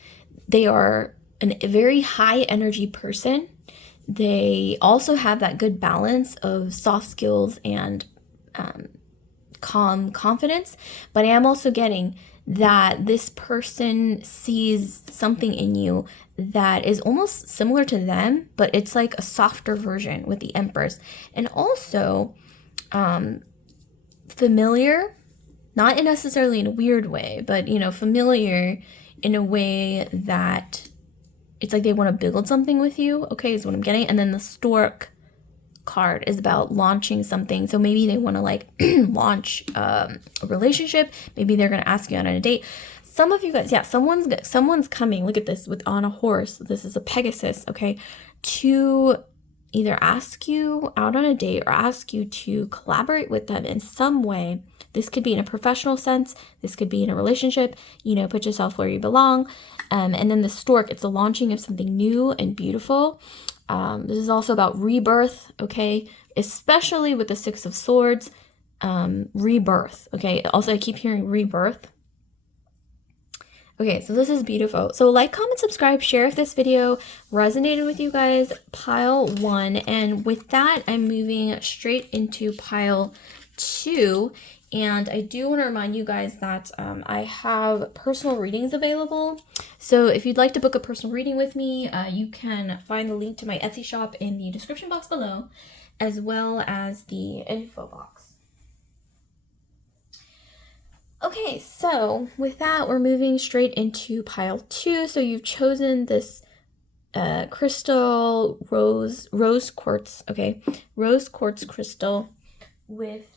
they are a very high energy person. They also have that good balance of soft skills and calm confidence. But I am also getting that this person sees something in you that is almost similar to them, but it's like a softer version with the Empress. And also familiar, not necessarily in a weird way, but, you know, familiar in a way that it's like they want to build something with you, okay, is what I'm getting. And then the stork card is about launching something. So maybe they want to like launch a relationship. Maybe they're going to ask you out on a date. Some of you guys, yeah, someone's coming. Look at this, with on a horse. This is a Pegasus, okay, to either ask you out on a date or ask you to collaborate with them in some way. This could be in a professional sense. This could be in a relationship. You know, put yourself where you belong. And then the stork, it's the launching of something new and beautiful. This is also about rebirth, okay? Especially with the Six of Swords, rebirth, okay? Also, I keep hearing rebirth. Okay, so this is beautiful. So like, comment, subscribe, share if this video resonated with you guys. Pile 1. And with that, I'm moving straight into pile 2. And I do want to remind you guys that I have personal readings available. So if you'd like to book a personal reading with me, you can find the link to my Etsy shop in the description box below, as well as the info box. Okay, so with that, we're moving straight into pile 2. So you've chosen this crystal rose quartz, okay? Rose quartz crystal with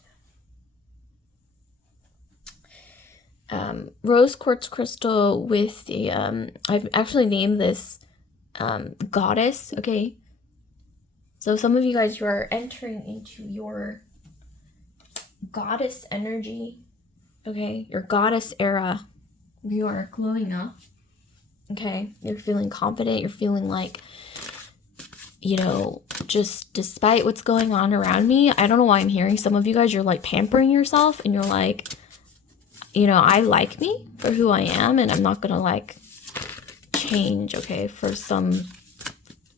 rose quartz crystal with the I've actually named this goddess, okay? So some of you guys, you are entering into your goddess energy, okay? Your goddess era. You are glowing up, okay? You're feeling confident. You're feeling like, you know, just despite what's going on around me, I don't know why I'm hearing some of you guys, you're like pampering yourself and you're like, you know, I like me for who I am, and I'm not gonna like change, okay, for some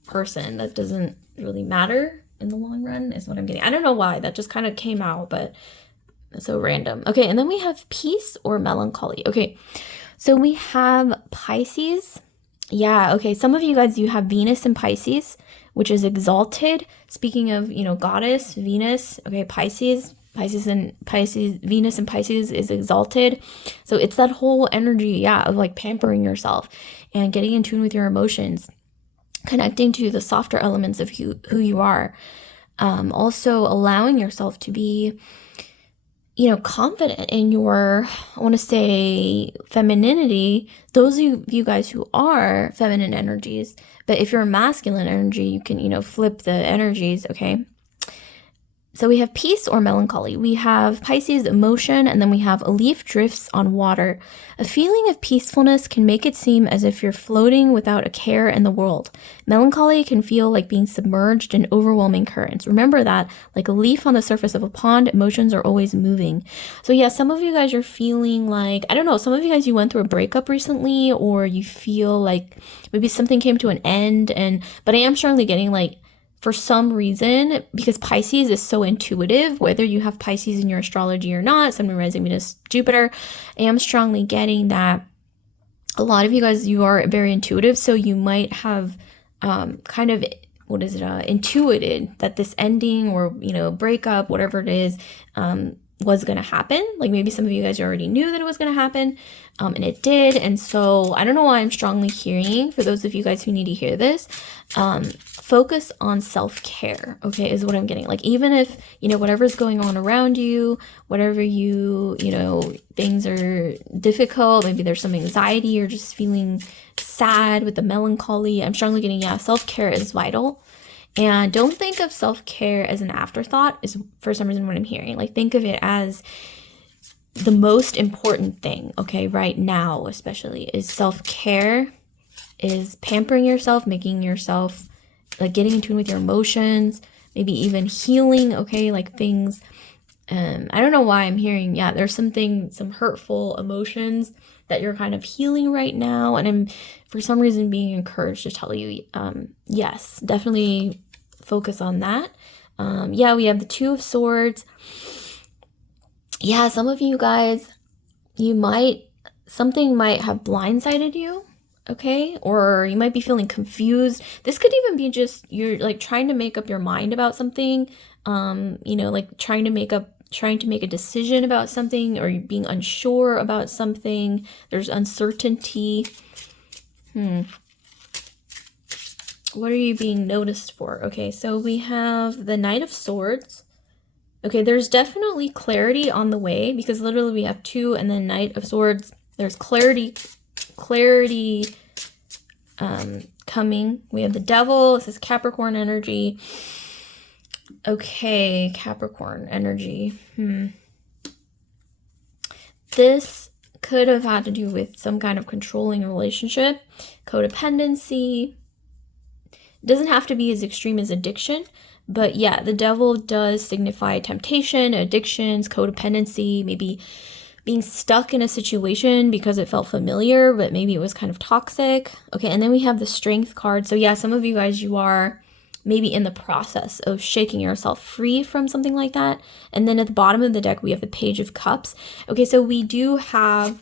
person that doesn't really matter in the long run, is what I'm getting. I don't know why that just kind of came out, but So random. Okay, and then we have peace or melancholy. Okay, so we have Pisces. Yeah, okay. Some of you guys, you have Venus in Pisces, which is exalted. Speaking of, goddess, Venus, okay, Pisces, Venus and Pisces is exalted. So it's that whole energy, yeah, of like pampering yourself and getting in tune with your emotions, connecting to the softer elements of who you are. Also allowing yourself to be, confident in your, I want to say, femininity. Those of you guys who are feminine energies, but if you're a masculine energy, you can, flip the energies, okay? So we have peace or melancholy. We have Pisces, emotion, and then we have a leaf drifts on water. A feeling of peacefulness can make it seem as if you're floating without a care in the world. Melancholy can feel like being submerged in overwhelming currents. Remember that, like a leaf on the surface of a pond, emotions are always moving. So yeah, some of you guys are feeling like, I don't know, some of you guys, you went through a breakup recently, or you feel like maybe something came to an end, but I am strongly getting like, for some reason, because Pisces is so intuitive, whether you have Pisces in your astrology or not, Sun, Moon, Rising, Venus, Jupiter, I am strongly getting that a lot of you guys, you are very intuitive, so you might have kind of, intuited that this ending or, breakup, whatever it is, was going to happen. Like maybe some of you guys already knew that it was going to happen, and it did. And so I don't know why I'm strongly hearing, for those of you guys who need to hear this, focus on self-care, okay, is what I'm getting. Like even if, whatever's going on around you, whatever things are difficult, maybe there's some anxiety or just feeling sad with the melancholy, I'm strongly getting, self-care is vital. And don't think of self-care as an afterthought, is for some reason what I'm hearing. Like think of it as the most important thing, okay, right now especially, is self-care, is pampering yourself, making yourself, like getting in tune with your emotions, maybe even healing, okay, like things, I don't know why I'm hearing, there's some hurtful emotions that you're kind of healing right now, and I'm for some reason being encouraged to tell you, yes, definitely focus on that. We have the Two of Swords. Yeah, some of you guys, something might have blindsided you, okay? Or you might be feeling confused. This could even be just you're like trying to make up your mind about something, like trying to make a decision about something, or you're being unsure about something. There's uncertainty. What are you being noticed for? Okay, so we have the Knight of Swords. Okay, there's definitely clarity on the way, because literally we have two and then Knight of Swords. There's clarity coming. We have the Devil. This is Capricorn energy. Okay, Capricorn energy. This could have had to do with some kind of controlling relationship, codependency. It doesn't have to be as extreme as addiction, but yeah, the Devil does signify temptation, addictions, codependency, maybe being stuck in a situation because it felt familiar, but maybe it was kind of toxic. Okay, and then we have the Strength card. So yeah, some of you guys, you are maybe in the process of shaking yourself free from something like that. And then at the bottom of the deck, we have the Page of Cups. Okay, so we do have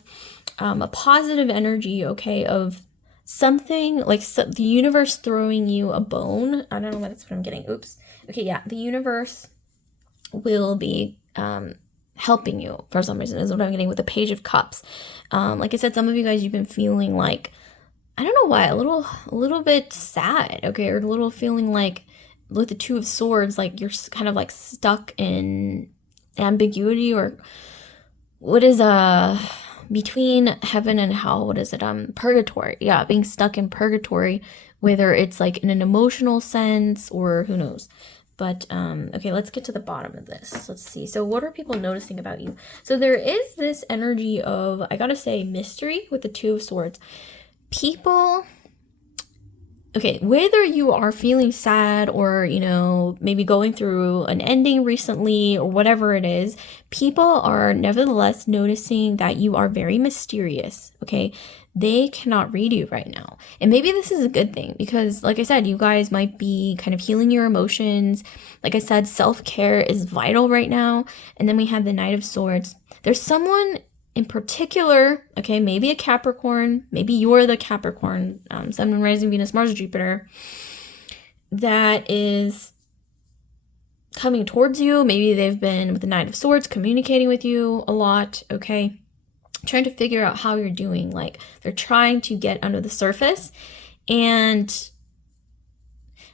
a positive energy, okay, of something like the universe throwing you a bone. I don't know what that's what I'm getting. Oops. Okay, yeah, the universe will be helping you for some reason, is what I'm getting with the Page of Cups. Like I said, some of you guys, you've been feeling like, I don't know why, a little bit sad, okay, or a little feeling like with the Two of Swords, like you're kind of like stuck in ambiguity, or what is between heaven and hell, what is it, purgatory. Yeah, being stuck in purgatory, whether it's like in an emotional sense or who knows. But okay, let's get to the bottom of this. Let's see. So what are people noticing about you? So there is this energy of, I gotta say, mystery with the Two of Swords. People, Okay, whether you are feeling sad or, maybe going through an ending recently or whatever it is, people are nevertheless noticing that you are very mysterious, okay? They cannot read you right now. And maybe this is a good thing because, like I said, you guys might be kind of healing your emotions. Like I said, self-care is vital right now. And then we have the Knight of Swords. There's someone in particular, okay, maybe a Capricorn, maybe you're the Capricorn, Sun, Moon, Rising, Venus, Mars, Jupiter, that is coming towards you. Maybe they've been with the Knight of Swords communicating with you a lot, okay, trying to figure out how you're doing. Like they're trying to get under the surface. And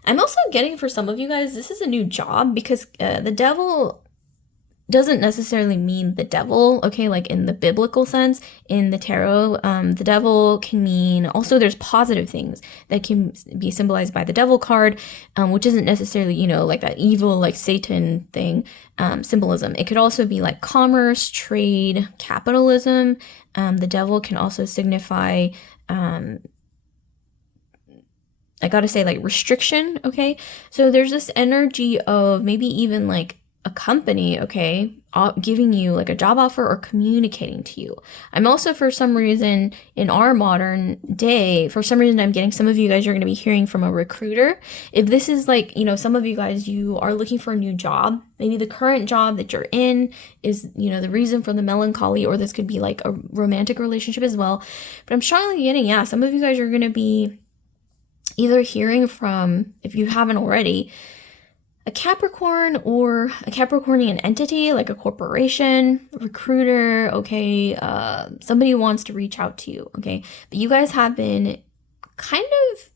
I'm also getting, for some of you guys, this is a new job because the devil doesn't necessarily mean the devil, okay, like in the biblical sense. In the tarot, the devil can mean, also there's positive things that can be symbolized by the devil card, which isn't necessarily, like that evil, like Satan thing, symbolism. It could also be like commerce, trade, capitalism. The devil can also signify, I gotta say, like restriction, okay? So there's this energy of maybe even like a company, okay, giving you like a job offer or communicating to you. I'm also, for some reason, in our modern day, for some reason, I'm getting some of you guys, you're going to be hearing from a recruiter. If this is like, some of you guys, you are looking for a new job, maybe the current job that you're in is, the reason for the melancholy, or this could be like a romantic relationship as well. But I'm strongly getting, yeah, some of you guys are going to be either hearing from, if you haven't already, a Capricorn or a Capricornian entity, like a corporation, a recruiter, okay, somebody who wants to reach out to you, okay? But you guys have been kind of,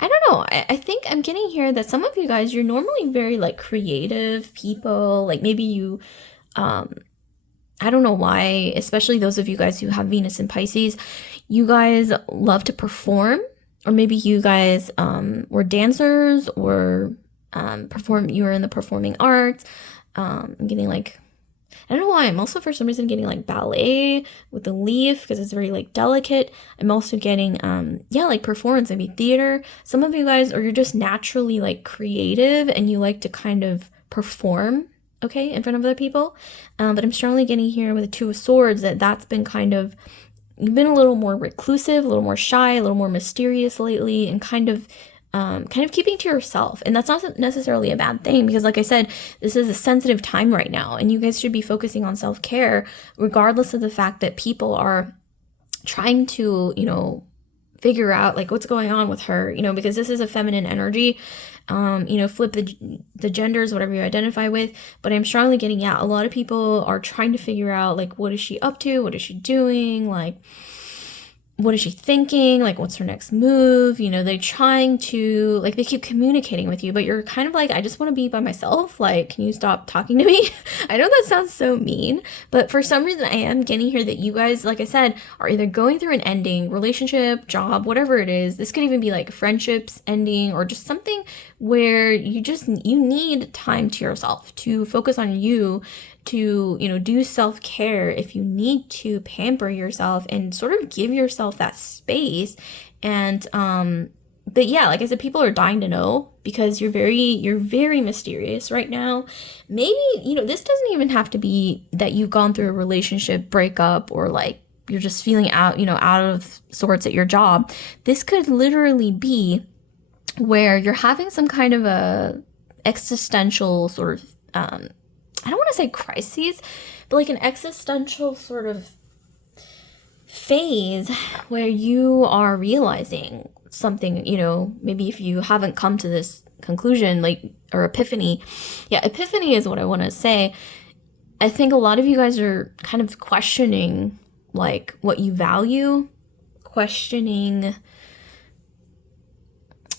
I don't know, I think I'm getting here that some of you guys, you're normally very like creative people, like maybe you, I don't know why, especially those of you guys who have Venus in Pisces, you guys love to perform, or maybe you guys were dancers or you were in the performing arts. I'm getting like, I don't know why, I'm also for some reason getting like ballet with the leaf because it's very like delicate. I'm also getting like performance, maybe theater. Some of you guys, or you're just naturally like creative and you like to kind of perform, okay, in front of other people. But I'm strongly getting here with the Two of Swords that's been kind of, you've been a little more reclusive, a little more shy, a little more mysterious lately, and kind of keeping to yourself. And that's not necessarily a bad thing because, like I said, this is a sensitive time right now and you guys should be focusing on self-care regardless of the fact that people are trying to, figure out like what's going on with her, because this is a feminine energy. Flip the genders, whatever you identify with. But I'm strongly getting, a lot of people are trying to figure out like, what is she up to? What is she doing? Like, what is she thinking? Like, what's her next move? They're trying to, like, they keep communicating with you, but you're kind of like, I just want to be by myself. Like, can you stop talking to me? I know that sounds so mean, but for some reason I am getting here that you guys, like I said, are either going through an ending, relationship, job, whatever it is. This could even be like friendships ending or just something where you need time to yourself to focus on you, to do self-care if you need to, pamper yourself and sort of give yourself that space. And but yeah, like I said, people are dying to know because you're very mysterious right now. Maybe this doesn't even have to be that you've gone through a relationship breakup or like you're just feeling out of sorts at your job. This could literally be where you're having some kind of a existential sort of I don't want to say crises, but like an existential sort of phase where you are realizing something, maybe if you haven't come to this conclusion, like, or epiphany. Yeah, epiphany is what I want to say. I think a lot of you guys are kind of questioning like what you value, questioning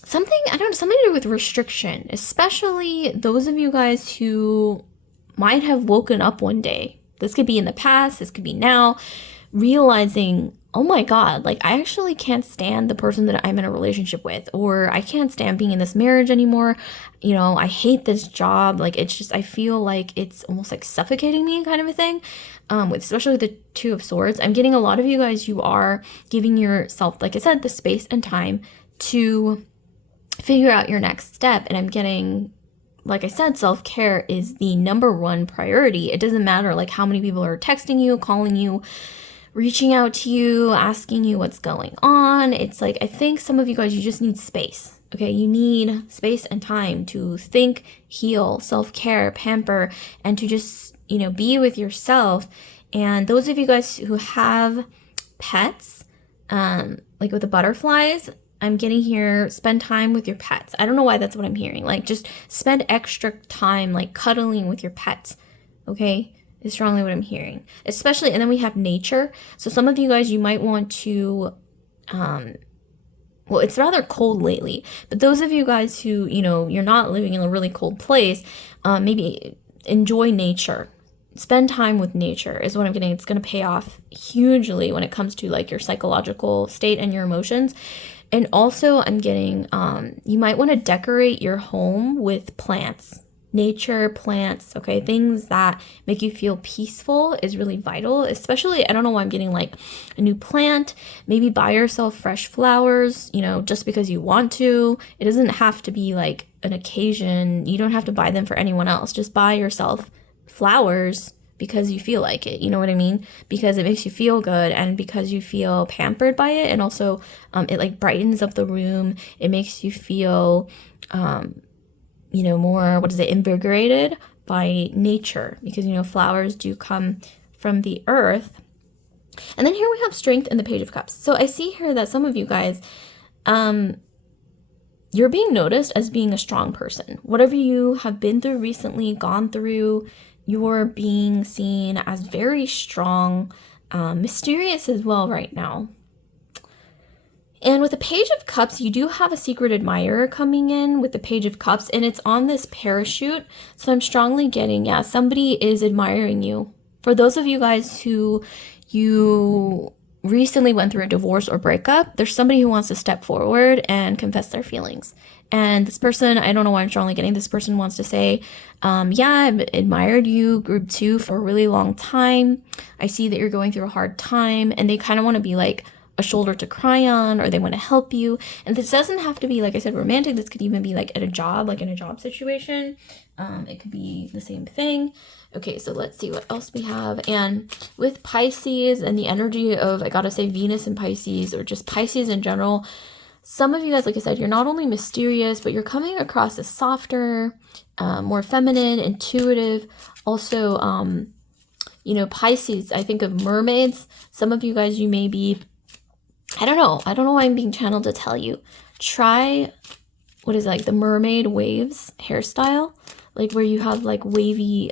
something to do with restriction, especially those of you guys who might have woken up one day. This could be in the past, this could be now, realizing, oh my God, like I actually can't stand the person that I'm in a relationship with, or I can't stand being in this marriage anymore. I hate this job. Like it's just, I feel like it's almost like suffocating me kind of a thing. With especially the Two of Swords, I'm getting a lot of you guys, you are giving yourself, like I said, the space and time to figure out your next step. And I'm getting, like I said, self-care is the number one priority. It doesn't matter like how many people are texting you, calling you, reaching out to you, asking you what's going on. It's like, I think some of you guys, you just need space. Okay, you need space and time to think, heal, self-care, pamper, and to just, be with yourself. And those of you guys who have pets, like with the butterflies, I'm getting here, spend time with your pets. I don't know why that's what I'm hearing. Like, just spend extra time, like cuddling with your pets. Okay, is strongly what I'm hearing. Especially, and then we have nature. So some of you guys, you might want to, well, it's rather cold lately, but those of you guys who, you're not living in a really cold place, maybe enjoy nature. Spend time with nature is what I'm getting. It's going to pay off hugely when it comes to like your psychological state and your emotions. And also I'm getting, you might want to decorate your home with plants, nature, plants, okay? Things that make you feel peaceful is really vital, especially, I don't know why I'm getting like a new plant. Maybe buy yourself fresh flowers, just because you want to. It doesn't have to be like an occasion. You don't have to buy them for anyone else. Just buy yourself flowers because you feel like it, you know what I mean? Because it makes you feel good and because you feel pampered by it. And also it like brightens up the room. It makes you feel, more, invigorated by nature because, flowers do come from the earth. And then here we have strength and the Page of Cups. So I see here that some of you guys, you're being noticed as being a strong person. Whatever you have been through recently, gone through, you're being seen as very strong, mysterious as well right now. And with the Page of Cups, you do have a secret admirer coming in with the Page of Cups, and it's on this parachute. So I'm strongly getting, somebody is admiring you. For those of you guys who you recently went through a divorce or breakup, there's somebody who wants to step forward and confess their feelings. And this person, I don't know why I'm strongly getting, this person wants to say, I've admired you, group 2, for a really long time. I see that you're going through a hard time, and they kind of want to be like a shoulder to cry on, or they want to help you. And this doesn't have to be, like I said, romantic. This could even be like at a job, like in a job situation. It could be the same thing. Okay, so let's see what else we have. And with Pisces and the energy of, I gotta say, Venus and Pisces, or just Pisces in general, some of you guys, like I said, you're not only mysterious, but you're coming across as softer, more feminine, intuitive. Also, Pisces, I think of mermaids. Some of you guys, you may be, I don't know why I'm being channeled to tell you. Try, the mermaid waves hairstyle, like where you have like wavy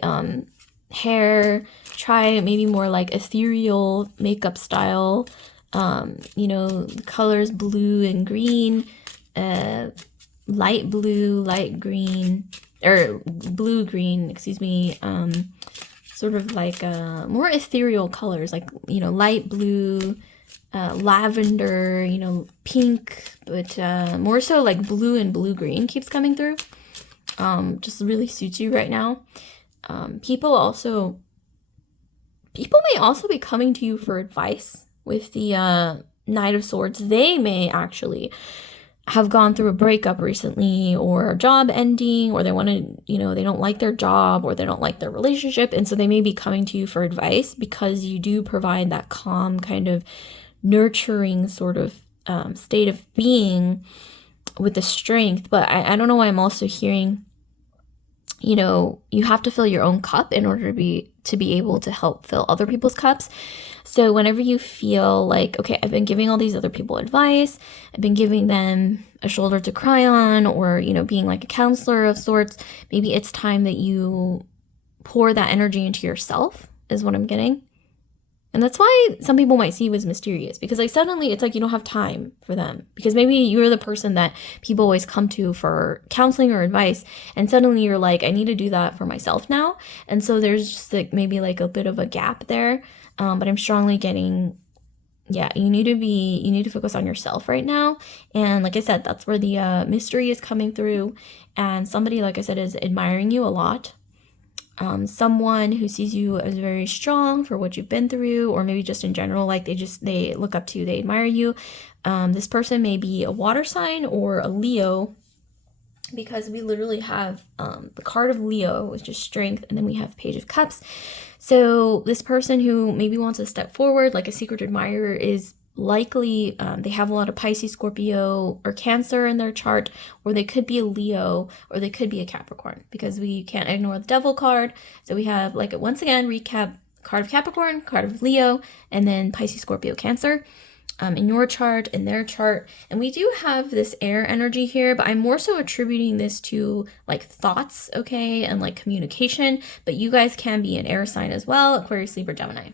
hair. Try maybe more like ethereal makeup style. Colors blue and green, light blue, light green, or blue green, excuse me, sort of like more ethereal colors, like, light blue, lavender, pink, but more so like blue and blue green keeps coming through. Just really suits you right now. People may also be coming to you for advice. With the Knight of Swords, they may actually have gone through a breakup recently, or a job ending, or they want to, they don't like their job, or they don't like their relationship, and so they may be coming to you for advice because you do provide that calm, kind of nurturing sort of state of being with the strength. But I don't know why I'm also hearing, you have to fill your own cup in order to be able to help fill other people's cups. So whenever you feel like, okay, I've been giving all these other people advice, I've been giving them a shoulder to cry on, or, being like a counselor of sorts, maybe it's time that you pour that energy into yourself, is what I'm getting. And that's why some people might see you as mysterious, because like suddenly it's like you don't have time for them, because maybe you're the person that people always come to for counseling or advice, and suddenly you're like, I need to do that for myself now. And so there's just like maybe like a bit of a gap there. But I'm strongly getting, you need to focus on yourself right now. And like I said, that's where the mystery is coming through, and somebody, like I said, is admiring you a lot. someone who sees you as very strong for what you've been through, or maybe just in general, like they look up to you, they admire you. This person may be a water sign or a Leo, because we literally have the card of Leo, which is strength, and then we have Page of Cups. So this person who maybe wants to step forward, like a secret admirer, is likely they have a lot of Pisces, Scorpio, or Cancer in their chart, or they could be a Leo, or they could be a Capricorn, because we can't ignore the Devil card. So we have, like, once again, recap: card of Capricorn, card of Leo, and then Pisces, Scorpio, Cancer. In your chart, in their chart. And we do have this air energy here, but I'm more so attributing this to like thoughts, okay, and like communication, but you guys can be an air sign as well: Aquarius, Libra, Gemini.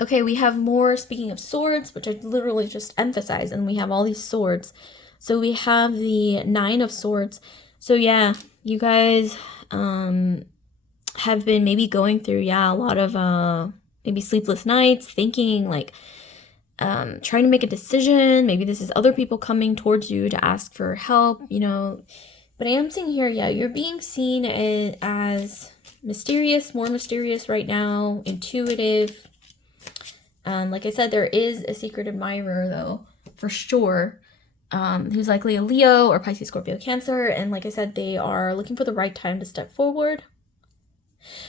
Okay, we have more, speaking of swords, which I literally just emphasized, and we have all these swords. So we have the Nine of Swords. So yeah, you guys have been maybe going through, a lot of maybe sleepless nights, thinking like, trying to make a decision. Maybe this is other people coming towards you to ask for help, but I am seeing here, you're being seen as mysterious, more mysterious right now, intuitive. Like I said, there is a secret admirer though, for sure, who's likely a Leo or Pisces, Scorpio, Cancer. And like I said, they are looking for the right time to step forward.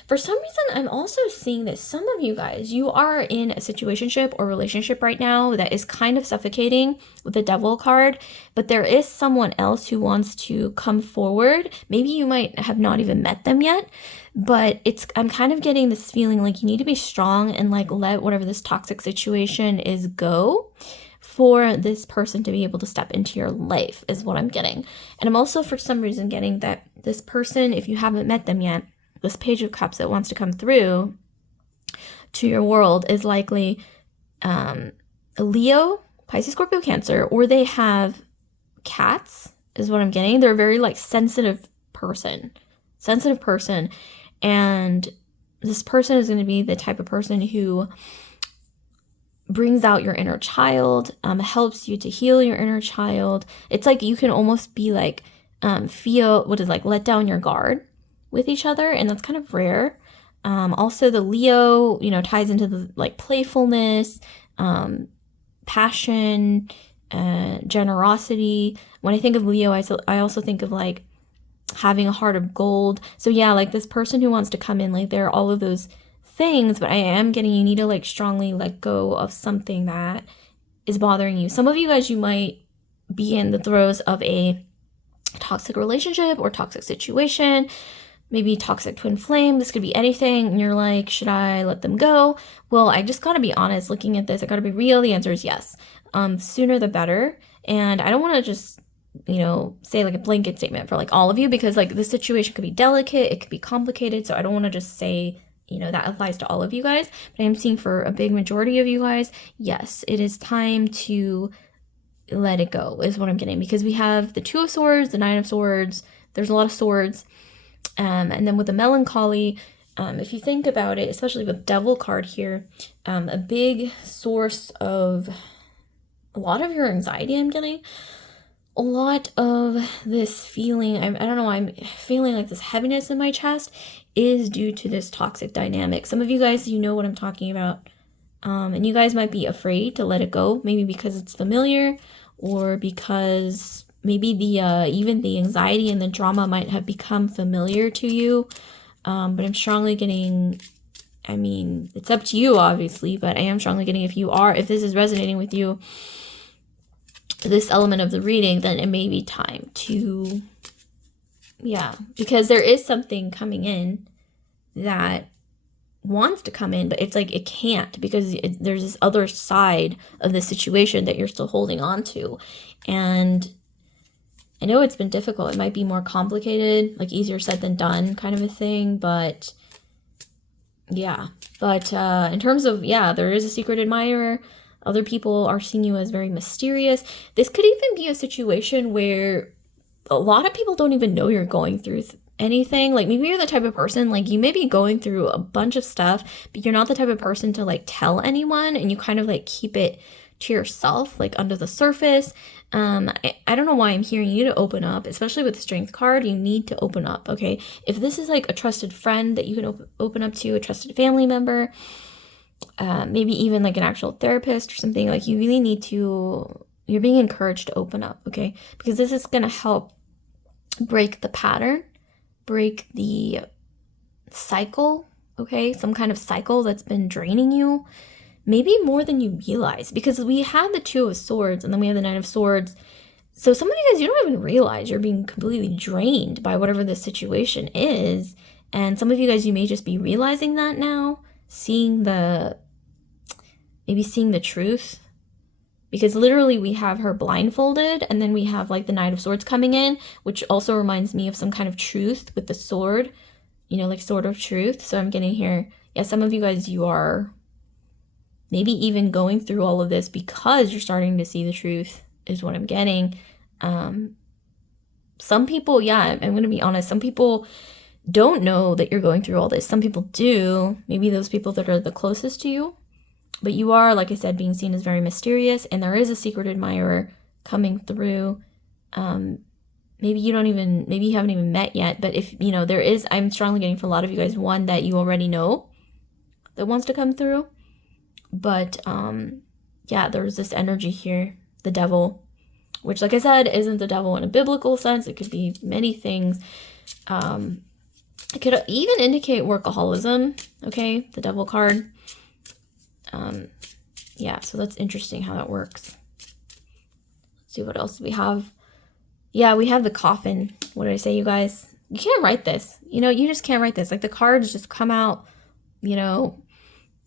For some reason, I'm also seeing that some of you guys, you are in a situationship or relationship right now that is kind of suffocating with the Devil card, but there is someone else who wants to come forward. Maybe you might have not even met them yet, but I'm kind of getting this feeling like you need to be strong and like let whatever this toxic situation is go for this person to be able to step into your life, is what I'm getting. And I'm also for some reason getting that this person, if you haven't met them yet, this Page of Cups that wants to come through to your world is likely a Leo, Pisces, Scorpio, Cancer, or they have cats, is what I'm getting. They're a very like sensitive person, and this person is going to be the type of person who brings out your inner child, helps you to heal your inner child. It's like you can almost be like feel let down your guard with each other, and that's kind of rare. Also the Leo, ties into the like playfulness, passion, generosity. When I think of Leo, I also think of like having a heart of gold. So yeah, like this person who wants to come in, like they're all of those things, but I am getting you need to like strongly let go of something that is bothering you. Some of you guys, you might be in the throes of a toxic relationship or toxic situation, maybe toxic twin flame. This could be anything, and you're like, should I let them go? Well, I just gotta be honest. Looking at this, I gotta be real. The answer is yes. Sooner the better. And I don't want to just say like a blanket statement for like all of you, because like this situation could be delicate, it could be complicated, so I don't want to just say that applies to all of you guys. But I am seeing for a big majority of you guys, yes, it is time to let it go, is what I'm getting, because we have the Two of Swords, the Nine of Swords. There's a lot of swords. And then with the melancholy, if you think about it, especially with Devil card here, a big source of a lot of your anxiety, I'm getting a lot of this feeling, I don't know, I'm feeling like this heaviness in my chest is due to this toxic dynamic. Some of you guys, you know what I'm talking about, and you guys might be afraid to let it go, maybe because it's familiar, or because maybe the even the anxiety and the drama might have become familiar to you. But I'm strongly getting, it's up to you obviously, but I am strongly getting, if this is resonating with you, this element of the reading, then it may be time to, because there is something coming in that wants to come in, but it's like it can't, because there's this other side of the situation that you're still holding on to. And I know it's been difficult. It might be more complicated, like easier said than done kind of a thing, but in terms of, there is a secret admirer. Other people are seeing you as very mysterious. This could even be a situation where a lot of people don't even know you're going through anything. Like maybe you're the type of person, like you may be going through a bunch of stuff, but you're not the type of person to like tell anyone, and you kind of like keep it to yourself, like under the surface. I don't know why I'm hearing you to open up, especially with the Strength card. You need to open up, okay? If this is like a trusted friend that you can open up to, a trusted family member, maybe even like an actual therapist or something, like you really need to, you're being encouraged to open up, okay? Because this is going to help break the pattern, break the cycle, okay? Some kind of cycle that's been draining you, maybe more than you realize, because we have the Two of Swords and then we have the Knight of Swords. So some of you guys, you don't even realize you're being completely drained by whatever the situation is. And some of you guys, you may just be realizing that now, maybe seeing the truth. Because literally we have her blindfolded, and then we have like the Knight of Swords coming in, which also reminds me of some kind of truth with the sword, you know, like sword of truth. So I'm getting here, yeah, some of you guys, you are maybe even going through all of this because you're starting to see the truth, is what I'm getting. Some people, yeah, I'm going to be honest, some people don't know that you're going through all this. Some people do, maybe those people that are the closest to you. But you are, like I said, being seen as very mysterious, and there is a secret admirer coming through. Maybe you haven't even met yet, but if, you know, there is, I'm strongly getting for a lot of you guys, one that you already know that wants to come through. But, yeah, there's this energy here, the devil, which, like I said, isn't the devil in a biblical sense. It could be many things. It could even indicate workaholism, okay, the devil card. Yeah, so that's interesting how that works. Let's see what else we have. Yeah, we have the coffin. What did I say, you guys? You can't write this. You know, you just can't write this. Like, the cards just come out, you know,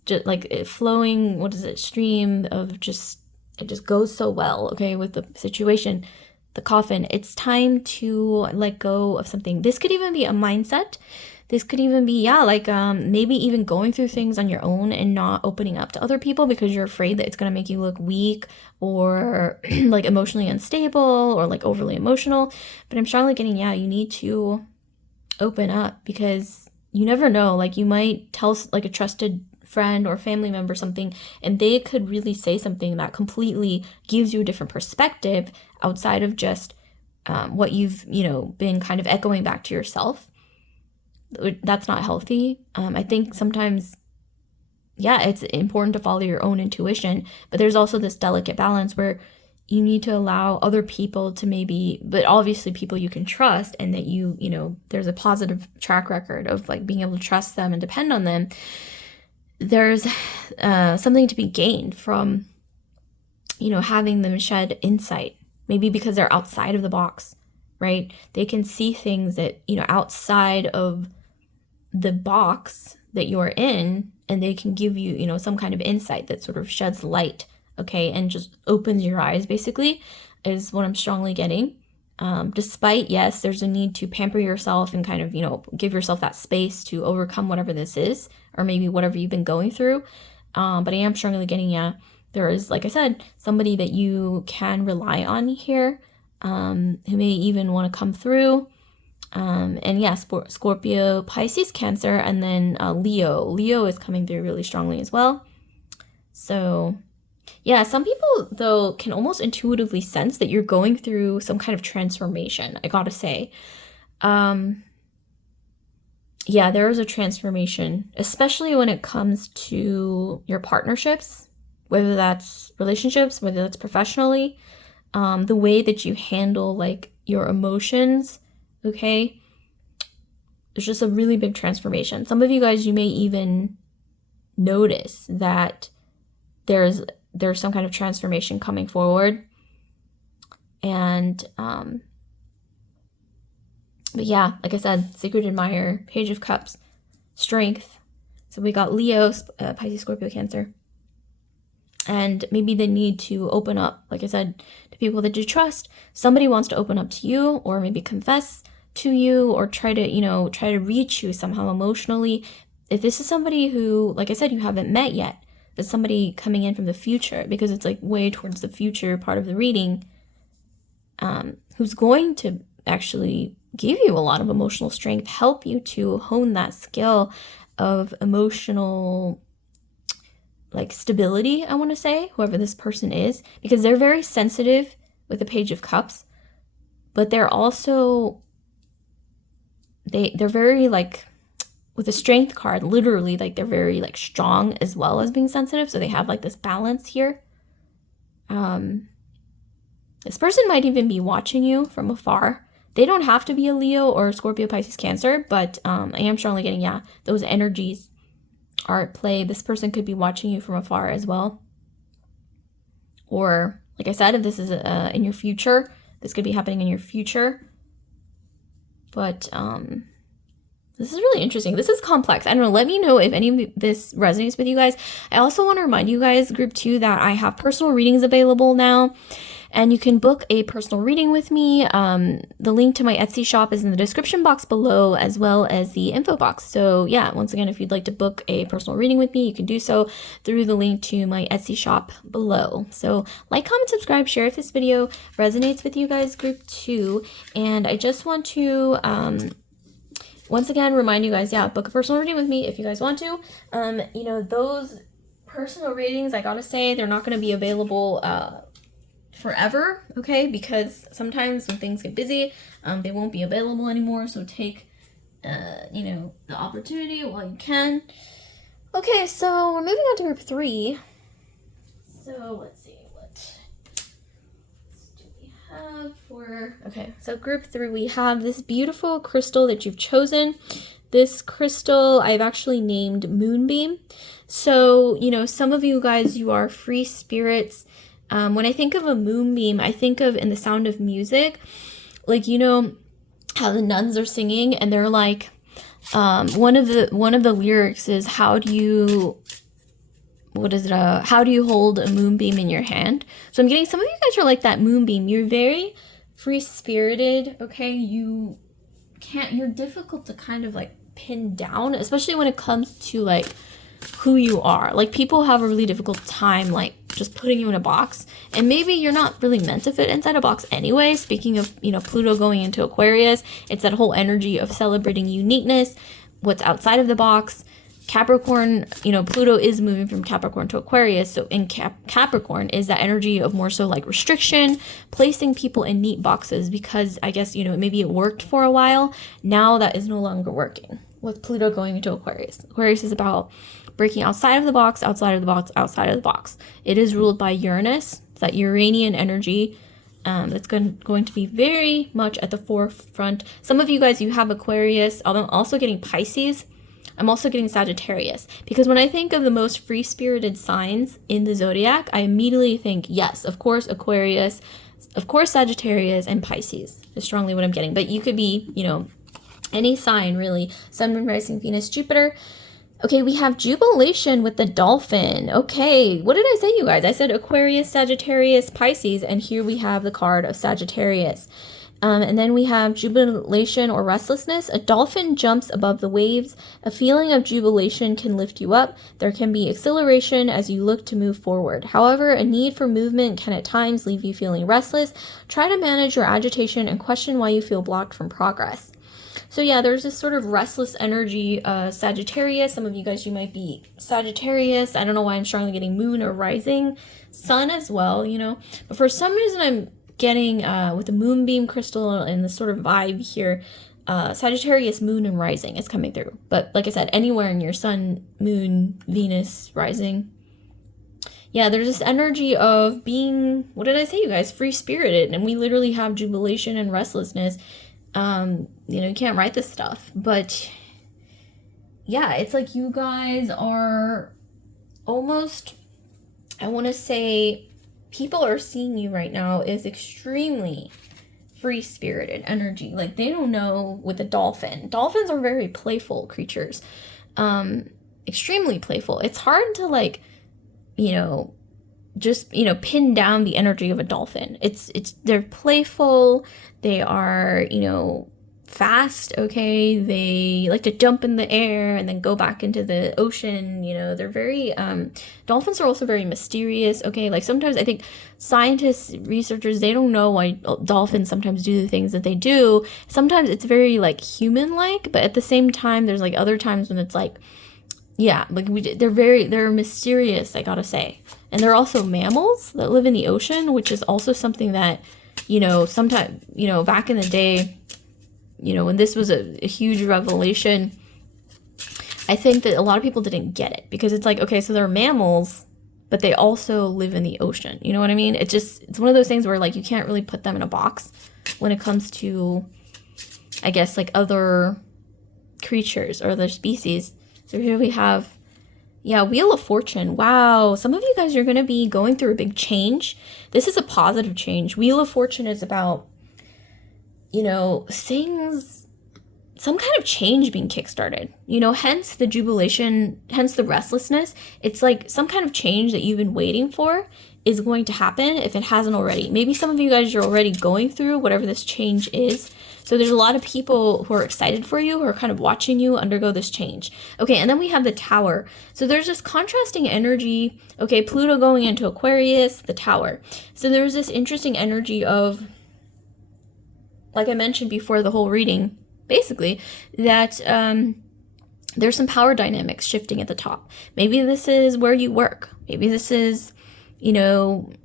just like flowing, what is it, stream of just, it just goes so well, okay, with the situation. The coffin, it's time to let go of something. This could even be a mindset. This could even be, yeah, like maybe even going through things on your own and not opening up to other people because you're afraid that it's going to make you look weak or like emotionally unstable or like overly emotional. But I'm strongly getting, yeah, you need to open up, because you never know. Like, you might tell like a trusted friend or family member something, and they could really say something that completely gives you a different perspective outside of just what you've, you know, been kind of echoing back to yourself. That's not healthy. I think sometimes, yeah, it's important to follow your own intuition, but there's also this delicate balance where you need to allow other people to maybe, but obviously people you can trust, and that you know, there's a positive track record of like being able to trust them and depend on them. There's something to be gained from, you know, having them shed insight, maybe because they're outside of the box, right? They can see things that, you know, outside of the box that you're in, and they can give you, you know, some kind of insight that sort of sheds light, okay, and just opens your eyes, basically, is what I'm strongly getting. Despite, yes, there's a need to pamper yourself and kind of, you know, give yourself that space to overcome whatever this is, or maybe whatever you've been going through. But I am strongly getting, yeah, there is, like I said, somebody that you can rely on here, who may even want to come through. And yeah, Scorpio, Pisces, Cancer, and then Leo. Leo is coming through really strongly as well. So yeah, some people, though, can almost intuitively sense that you're going through some kind of transformation, I gotta say. Yeah, there is a transformation, especially when it comes to your partnerships, whether that's relationships, whether that's professionally, the way that you handle like your emotions, okay? There's just a really big transformation. Some of you guys, you may even notice that there's some kind of transformation coming forward. And but yeah, like I said, Secret Admirer, Page of Cups, Strength. So we got Leo, Pisces, Scorpio, Cancer. And maybe the need to open up, like I said, to people that you trust. Somebody wants to open up to you, or maybe confess to you, or try to reach you somehow emotionally. If this is somebody who, like I said, you haven't met yet, but somebody coming in from the future, because it's like way towards the future part of the reading, who's going to actually give you a lot of emotional strength, help you to hone that skill of emotional like stability, I want to say, whoever this person is, because they're very sensitive with the Page of Cups, but they're also, they're very like, with the Strength card, literally, like they're very like strong as well as being sensitive, so they have like this balance here. This person might even be watching you from afar. They don't have to be a Leo or Scorpio, Pisces, Cancer, but I am strongly getting, yeah, those energies are at play. This person could be watching you from afar as well. Or, like I said, if this is in your future, this could be happening in your future. But this is really interesting. This is complex. I don't know. Let me know if any of this resonates with you guys. I also want to remind you guys, group 2, that I have personal readings available now. And you can book a personal reading with me. The link to my Etsy shop is in the description box below, as well as the info box. So yeah, once again, if you'd like to book a personal reading with me, you can do so through the link to my Etsy shop below. So like, comment, subscribe, share if this video resonates with you guys, group 2. And I just want to once again remind you guys, yeah, book a personal reading with me if you guys want to. You know, those personal readings, I gotta say, they're not going to be available forever, okay? Because sometimes when things get busy, they won't be available anymore. So take, you know, the opportunity while you can. Okay, so we're moving on to group 3. So let's see, what do we have for, okay, so group 3, we have this beautiful crystal that you've chosen. This crystal I've actually named Moonbeam. So, you know, some of you guys, you are free spirits. When I think of a moonbeam, I think of in The Sound of Music, like, you know how the nuns are singing and they're like, one of the lyrics is, how do you hold a moonbeam in your hand? So I'm getting some of you guys are like that moonbeam. You're very free spirited, okay? You're difficult to kind of like pin down, especially when it comes to like who you are. Like, people have a really difficult time like just putting you in a box, and maybe you're not really meant to fit inside a box anyway. Speaking of, you know, Pluto going into Aquarius, it's that whole energy of celebrating uniqueness, what's outside of the box. Capricorn, you know, Pluto is moving from Capricorn to Aquarius, so in Capricorn is that energy of more so like restriction, placing people in neat boxes, because I guess, you know, maybe it worked for a while. Now that is no longer working with Pluto going into Aquarius. Aquarius is about breaking outside of the box, outside of the box, outside of the box. It is ruled by Uranus. It's that Uranian energy that's going to be very much at the forefront. Some of you guys, you have Aquarius. I'm also getting Pisces. I'm also getting Sagittarius, because when I think of the most free-spirited signs in the zodiac, I immediately think, yes, of course, Aquarius, of course, Sagittarius, and Pisces is strongly what I'm getting. But you could be, you know, any sign really. Sun, Moon, Rising, Venus, Jupiter. Okay, we have Jubilation with the dolphin. Okay, what did I say, you guys? I said Aquarius, Sagittarius, Pisces, and here we have the card of Sagittarius. And then we have Jubilation or restlessness. A dolphin jumps above the waves. A feeling of jubilation can lift you up. There can be exhilaration as you look to move forward. However, a need for movement can at times leave you feeling restless. Try to manage your agitation and question why you feel blocked from progress. So yeah, there's this sort of restless energy, Sagittarius. Some of you guys, you might be Sagittarius. I don't know why I'm strongly getting Moon or Rising, Sun as well, you know. But for some reason, I'm getting, with the Moonbeam crystal and the sort of vibe here, Sagittarius, Moon, and Rising is coming through. But like I said, anywhere in your Sun, Moon, Venus, Rising. Yeah, there's this energy of being, what did I say, you guys? Free-spirited. And we literally have jubilation and restlessness. You know, you can't write this stuff, but yeah, it's like you guys are almost, I want to say, people are seeing you right now is extremely free-spirited energy. Like, they don't know with a dolphin. Dolphins are very playful creatures, extremely playful. It's hard to, like, you know, just, you know, pin down the energy of a dolphin. They're playful. They are, you know, fast, okay? They like to jump in the air and then go back into the ocean, you know. They're very, dolphins are also very mysterious, okay? Like, sometimes I think scientists, researchers, they don't know why dolphins sometimes do the things that they do. Sometimes it's very, like, human-like, but at the same time, there's, like, other times when it's, like, Yeah, like they're mysterious, I gotta say. And they're also mammals that live in the ocean, which is also something that, sometime, back in the day, when this was a huge revelation, I think that a lot of people didn't get it because it's like, okay, so they're mammals, but they also live in the ocean. You know what I mean? It's one of those things where like you can't really put them in a box when it comes to, I guess, like other creatures or other species. So here we have, yeah, Wheel of Fortune. Wow, some of you guys are going to be going through a big change. This is a positive change. Wheel of Fortune is about, things, some kind of change being kickstarted, hence the jubilation, hence the restlessness. It's like some kind of change that you've been waiting for is going to happen if it hasn't already. Maybe some of you guys are already going through whatever this change is. So there's a lot of people who are excited for you, who are kind of watching you undergo this change. Okay, and then we have the Tower. So there's this contrasting energy. Okay, Pluto going into Aquarius, the Tower. So there's this interesting energy of, like I mentioned before the whole reading, basically, that there's some power dynamics shifting at the top. Maybe this is where you work. Maybe this is,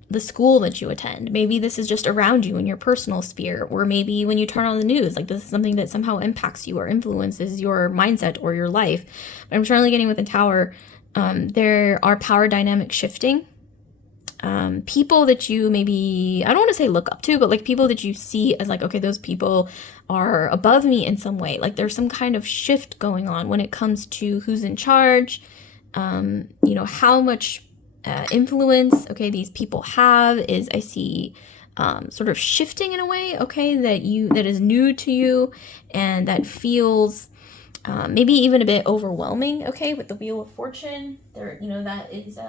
the school that you attend. Maybe this is just around you in your personal sphere, or maybe when you turn on the news, like this is something that somehow impacts you or influences your mindset or your life. But I'm currently getting with the Tower, there are power dynamics shifting. People that you maybe, I don't want to say look up to, but like people that you see as like, okay, those people are above me in some way. Like there's some kind of shift going on when it comes to who's in charge, how much influence, okay, these people have is, I see sort of shifting in a way, okay, that is new to you and that feels maybe even a bit overwhelming, okay, with the Wheel of Fortune. There, that is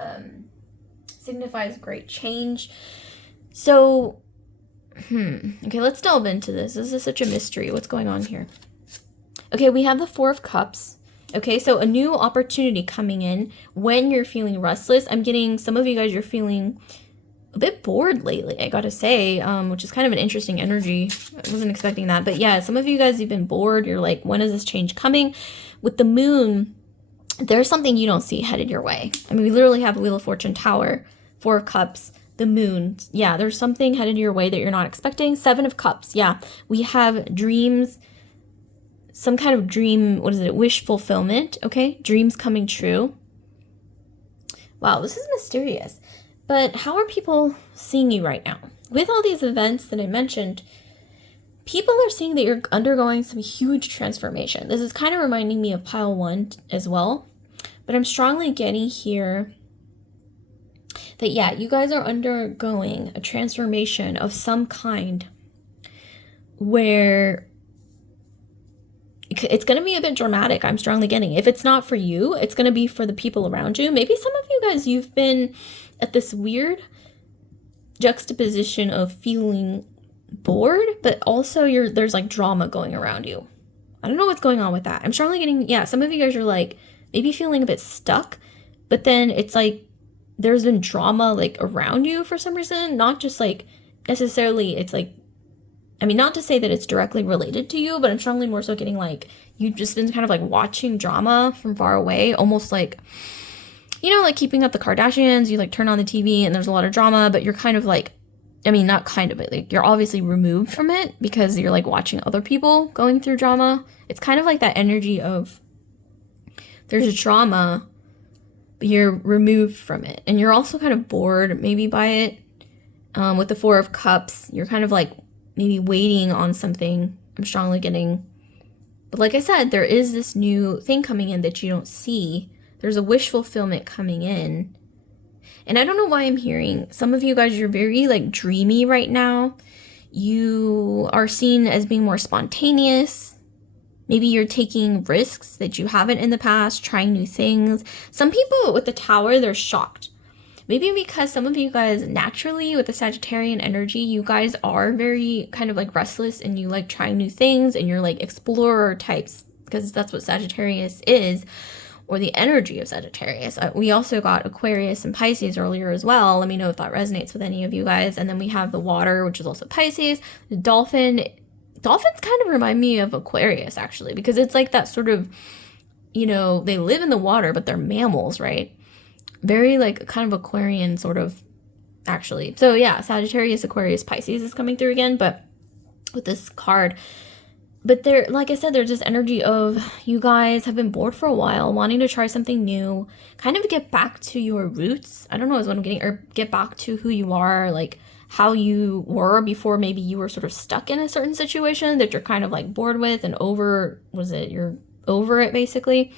signifies great change. So, okay, let's delve into this. This is such a mystery. What's going on here? Okay, we have the Four of Cups. Okay, so a new opportunity coming in when you're feeling restless. I'm getting some of you guys, you're feeling a bit bored lately, I gotta say, which is kind of an interesting energy. I wasn't expecting that. But yeah, some of you guys, you've been bored. You're like, when is this change coming? With the Moon, there's something you don't see headed your way. I mean, we literally have a Wheel of Fortune, Tower, Four of Cups, the Moon. Yeah, there's something headed your way that you're not expecting. Seven of Cups. Yeah, we have dreams, some kind of dream, wish fulfillment, okay? Dreams coming true. Wow, this is mysterious. But how are people seeing you right now? With all these events that I mentioned, people are seeing that you're undergoing some huge transformation. This is kind of reminding me of pile 1 as well. But I'm strongly getting here that, yeah, you guys are undergoing a transformation of some kind where it's going to be a bit dramatic. I'm strongly getting. If it's not for you, it's going to be for the people around you. Maybe some of you guys, you've been at this weird juxtaposition of feeling bored, but also there's like drama going around you. I don't know what's going on with that. I'm strongly getting, yeah, some of you guys are like maybe feeling a bit stuck, but then it's like there's been drama like around you for some reason, not just like necessarily, it's like, I mean, not to say that it's directly related to you, but I'm strongly more so getting like you've just been kind of like watching drama from far away, almost like, like Keeping Up the Kardashians. You like turn on the TV and there's a lot of drama, but you're kind of like, I mean, not kind of, but like you're obviously removed from it because you're like watching other people going through drama. It's kind of like that energy of there's drama, but you're removed from it. And you're also kind of bored maybe by it. With the Four of Cups, you're kind of like maybe waiting on something. I'm strongly getting. But like I said, there is this new thing coming in that you don't see. There's a wish fulfillment coming in. And I don't know why I'm hearing some of you guys, you're very like dreamy right now. You are seen as being more spontaneous. Maybe you're taking risks that you haven't in the past, trying new things. Some people with the Tower, they're shocked. Maybe because some of you guys naturally with the Sagittarian energy, you guys are very kind of like restless and you like trying new things and you're like explorer types because that's what Sagittarius is, or the energy of Sagittarius. We also got Aquarius and Pisces earlier as well. Let me know if that resonates with any of you guys. And then we have the Water, which is also Pisces. The Dolphin. Dolphins kind of remind me of Aquarius actually, because it's like that sort of they live in the water, but they're mammals, right? Very like kind of Aquarian sort of, actually. So yeah, Sagittarius, Aquarius, Pisces is coming through again, but with this card. But there, like I said, there's this energy of you guys have been bored for a while, wanting to try something new, kind of get back to your roots. I don't know is what I'm getting, or get back to who you are, like how you were before maybe you were sort of stuck in a certain situation that you're kind of like bored with and over, you're over it basically.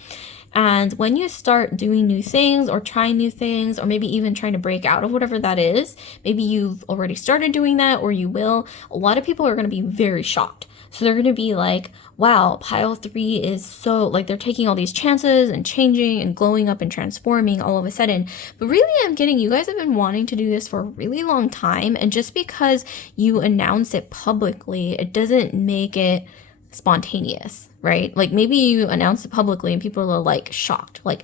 And when you start doing new things or trying new things, or maybe even trying to break out of whatever that is, maybe you've already started doing that or you will, a lot of people are going to be very shocked. So they're going to be like, wow, pile 3 is so, like, they're taking all these chances and changing and glowing up and transforming all of a sudden. But really, I'm getting, you guys have been wanting to do this for a really long time. And just because you announce it publicly, it doesn't make it spontaneous, right? Like maybe you announce it publicly and people are like shocked, like,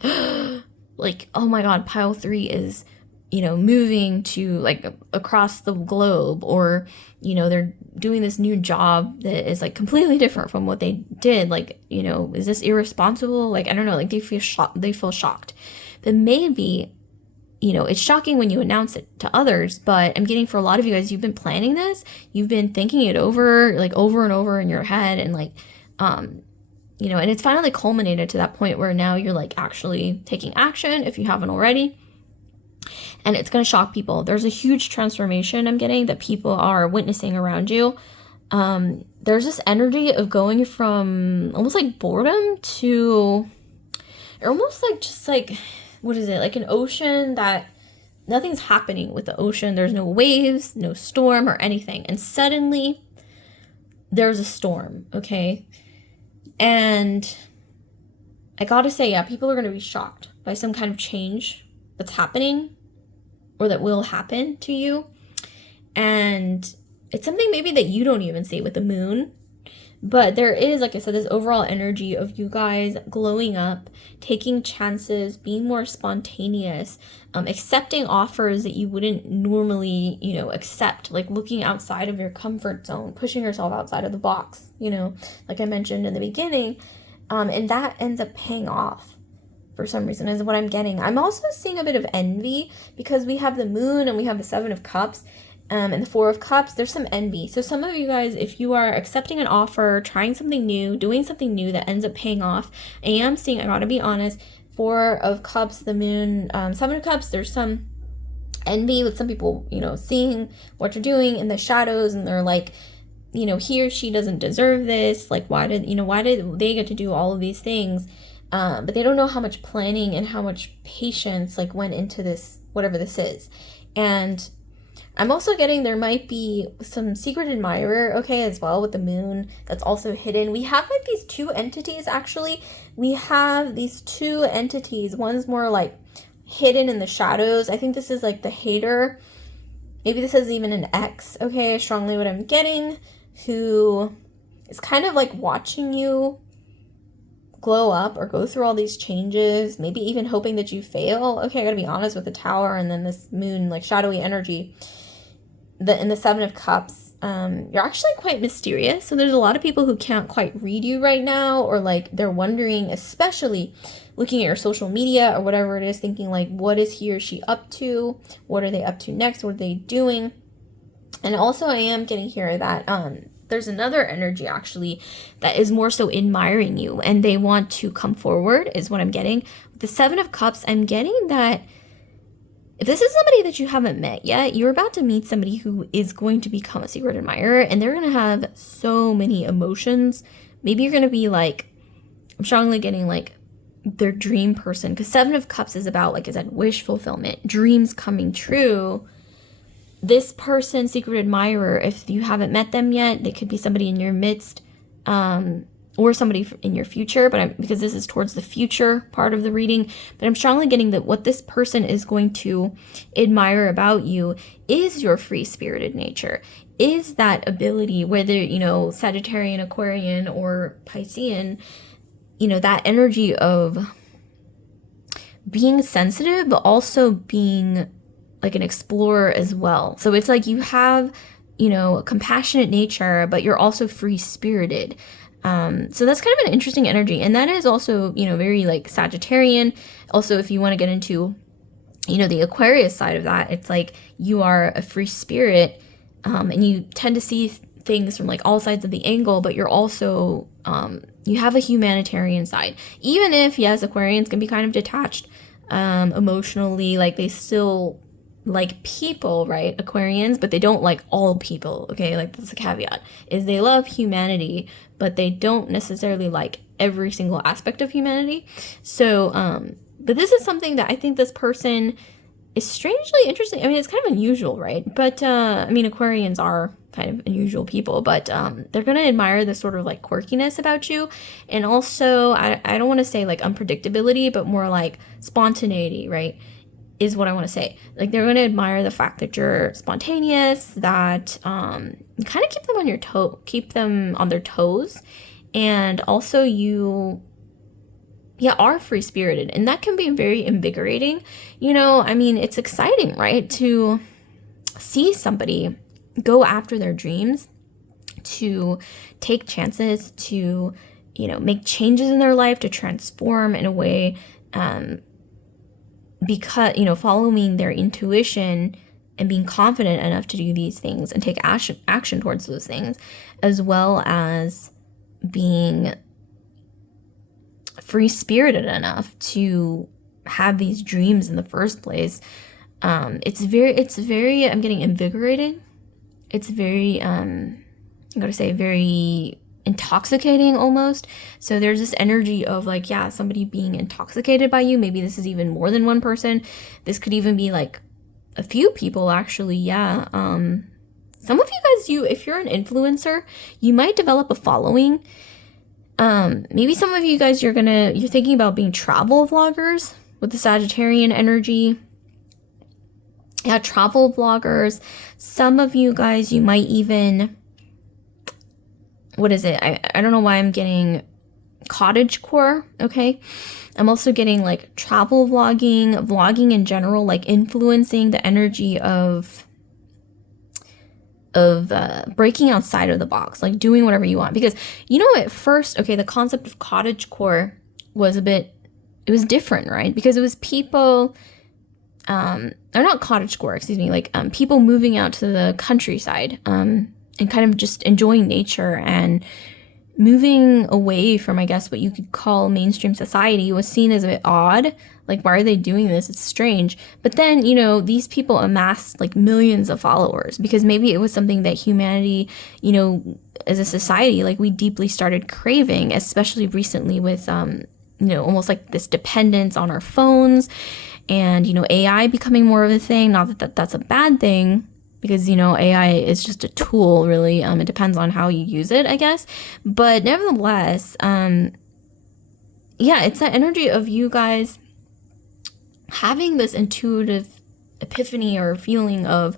like, oh my God, pile 3 is, moving to like across the globe, or, they're doing this new job that is like completely different from what they did. Like, is this irresponsible? Like, I don't know, like they feel shocked. But maybe, it's shocking when you announce it to others, but I'm getting for a lot of you guys, you've been planning this, you've been thinking it over, like over and over in your head, and like, and it's finally culminated to that point where now you're like actually taking action if you haven't already. And it's going to shock people. There's a huge transformation I'm getting that people are witnessing around you. There's this energy of going from almost like boredom to almost like just like, what is it? Like an ocean that nothing's happening with the ocean. There's no waves, no storm or anything. And suddenly there's a storm, okay? And I gotta say, yeah, people are going to be shocked by some kind of change that's happening or that will happen to you. And it's something maybe that you don't even see with the moon. But there is, like I said, this overall energy of you guys glowing up, taking chances, being more spontaneous, accepting offers that you wouldn't normally, accept, like looking outside of your comfort zone, pushing yourself outside of the box, like I mentioned in the beginning. And that ends up paying off for some reason is what I'm getting. I'm also seeing a bit of envy because we have the moon and we have the 7 of Cups. And the 4 of Cups, there's some envy. So some of you guys, if you are accepting an offer, trying something new, doing something new that ends up paying off, I am seeing, I gotta be honest, 4 of Cups, the moon, 7 of Cups, there's some envy with some people, seeing what you're doing in the shadows, and they're like, he or she doesn't deserve this. Like, why did they get to do all of these things? But they don't know how much planning and how much patience like went into this, whatever this is. And I'm also getting there might be some secret admirer, okay, as well with the moon that's also hidden. We have like these 2 entities, actually. We have these 2 entities. One's more like hidden in the shadows. I think this is like the hater. Maybe this is even an ex, okay, strongly what I'm getting, who is kind of like watching you glow up or go through all these changes, maybe even hoping that you fail. Okay, I gotta be honest with the Tower and then this moon, like shadowy energy. In the 7 of Cups, you're actually quite mysterious. So there's a lot of people who can't quite read you right now, or like they're wondering, especially looking at your social media or whatever it is, thinking like, what is he or she up to? What are they up to next? What are they doing? And also I am getting here that there's another energy actually that is more so admiring you and they want to come forward is what I'm getting. With the 7 of Cups, I'm getting that if this is somebody that you haven't met yet, you're about to meet somebody who is going to become a secret admirer, and they're going to have so many emotions. Maybe you're going to be like, I'm strongly getting like their dream person, because 7 of Cups is about, like I said, wish fulfillment, dreams coming true. This person, secret admirer, if you haven't met them yet, they could be somebody in your midst, or somebody in your future, but because this is towards the future part of the reading, but I'm strongly getting that what this person is going to admire about you is your free-spirited nature, is that ability, whether, Sagittarian, Aquarian, or Piscean, that energy of being sensitive, but also being like an explorer as well. So it's like you have, a compassionate nature, but you're also free-spirited. So that's kind of an interesting energy. And that is also, very like Sagittarian. Also, if you want to get into, the Aquarius side of that, it's like you are a free spirit, and you tend to see things from like all sides of the angle, but you're also, you have a humanitarian side. Even if, yes, Aquarians can be kind of detached emotionally, like they still like people, right? Aquarians, but they don't like all people, okay? Like that's a caveat, is they love humanity, but they don't necessarily like every single aspect of humanity. So, but this is something that I think this person is strangely interesting. I mean, it's kind of unusual, right? But, I mean, Aquarians are kind of unusual people, but they're going to admire this sort of like quirkiness about you. And also, I don't want to say like unpredictability, but more like spontaneity, right? Is what I want to say. Like they're going to admire the fact that you're spontaneous, that kind of keep them on their toes. And also you are free spirited, and that can be very invigorating. I mean, it's exciting, right? To see somebody go after their dreams, to take chances, to, make changes in their life, to transform in a way, because, following their intuition and being confident enough to do these things and take action towards those things, as well as being free-spirited enough to have these dreams in the first place. It's very, I'm getting invigorating. It's very, I'm going to say very intoxicating almost. So there's this energy of like, yeah, somebody being intoxicated by you. Maybe this is even more than one person. This could even be like a few people actually. Yeah. Some of you guys, if you're an influencer, you might develop a following. Maybe some of you guys, you're thinking about being travel vloggers with the Sagittarian energy. Yeah, travel vloggers. Some of you guys, you might even, what is it? I don't know why I'm getting cottagecore, okay? I'm also getting like travel vlogging in general, like influencing the energy of breaking outside of the box, like doing whatever you want. Because, at first, okay, the concept of cottagecore was it was different, right? Because it was people, or not cottagecore, excuse me, like people moving out to the countryside, and kind of just enjoying nature and moving away from, I guess, what you could call mainstream society was seen as a bit odd. Like, why are they doing this? It's strange. But then, these people amassed like millions of followers because maybe it was something that humanity, as a society, like we deeply started craving, especially recently with, almost like this dependence on our phones and, AI becoming more of a thing. Not that that's a bad thing, because, AI is just a tool, really. It depends on how you use it, I guess. But nevertheless, yeah, it's that energy of you guys having this intuitive epiphany or feeling of,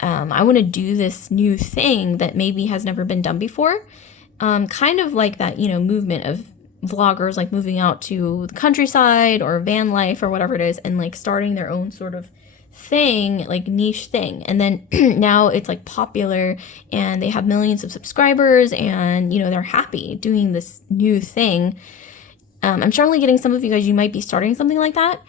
I want to do this new thing that maybe has never been done before. Kind of like that, movement of vloggers, like moving out to the countryside or van life or whatever it is, and like starting their own sort of thing, like niche thing. And then now it's like popular and they have millions of subscribers and, they're happy doing this new thing. I'm certainly getting some of you guys, you might be starting something like that.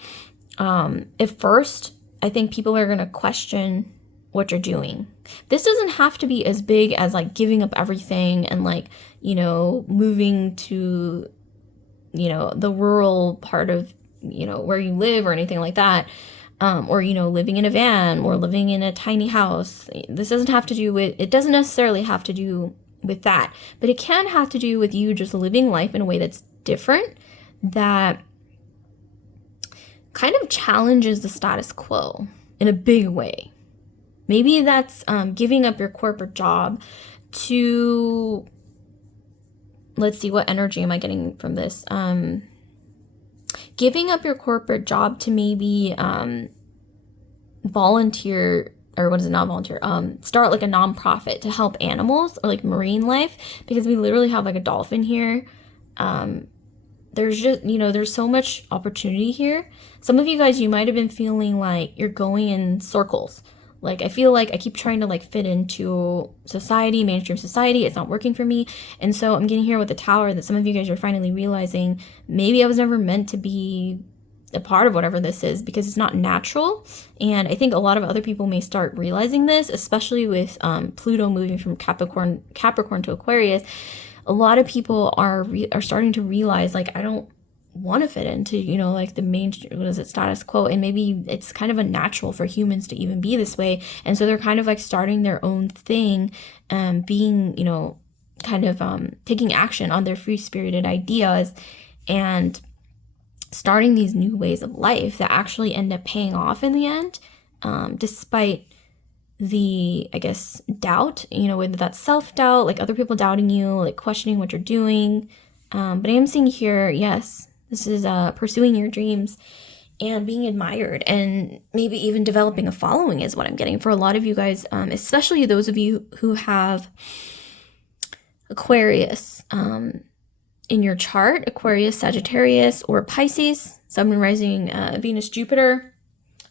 At first, I think people are going to question what you're doing. This doesn't have to be as big as like giving up everything and like, moving to, the rural part of, where you live or anything like that. Or, living in a van or living in a tiny house. This doesn't have to do with, it doesn't necessarily have to do with that, but it can have to do with you just living life in a way that's different, that kind of challenges the status quo in a big way. Maybe that's giving up your corporate job to, let's see, what energy am I getting from this? Giving up your corporate job to maybe volunteer, or what is it, not volunteer, start like a nonprofit to help animals or like marine life, because we literally have like a dolphin here. There's just, there's so much opportunity here. Some of you guys, you might have been feeling like you're going in circles, Like, I feel like I keep trying to like fit into society, mainstream society. It's not working for me. And so I'm getting here with the Tower that some of you guys are finally realizing maybe I was never meant to be a part of whatever this is, because it's not natural. And I think a lot of other people may start realizing this, especially with Pluto moving from Capricorn to Aquarius. A lot of people are starting to realize, like, I don't want to fit into, you know, like the main, what is it, status quo, and maybe it's kind of unnatural for humans to even be this way. And so they're kind of like starting their own thing, being, you know, kind of taking action on their free-spirited ideas and starting these new ways of life that actually end up paying off in the end, despite the, I guess, doubt, you know, whether that's self-doubt, like other people doubting you, like questioning what you're doing. But I am seeing here, yes, this is pursuing your dreams and being admired, and maybe even developing a following is what I'm getting for a lot of you guys, especially those of you who have Aquarius in your chart, Aquarius, Sagittarius, or Pisces, Sun, Moon, Rising, Venus, Jupiter,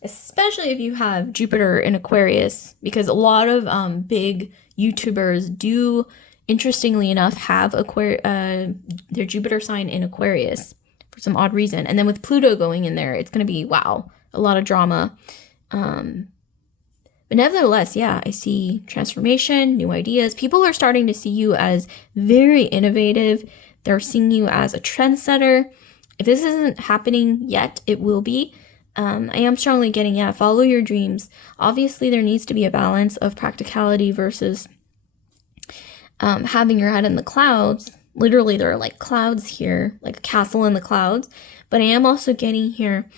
especially if you have Jupiter in Aquarius, because a lot of big YouTubers do, interestingly enough, have their Jupiter sign in Aquarius for some odd reason. And then with Pluto going in there, it's going to be, wow, a lot of drama. But nevertheless, yeah, I see transformation, new ideas. People are starting to see you as very innovative. They're seeing you as a trendsetter. If this isn't happening yet, it will be. I am strongly getting, yeah, follow your dreams. Obviously, there needs to be a balance of practicality versus having your head in the clouds. Literally, there are like clouds here, like a castle in the clouds. But I am also getting here,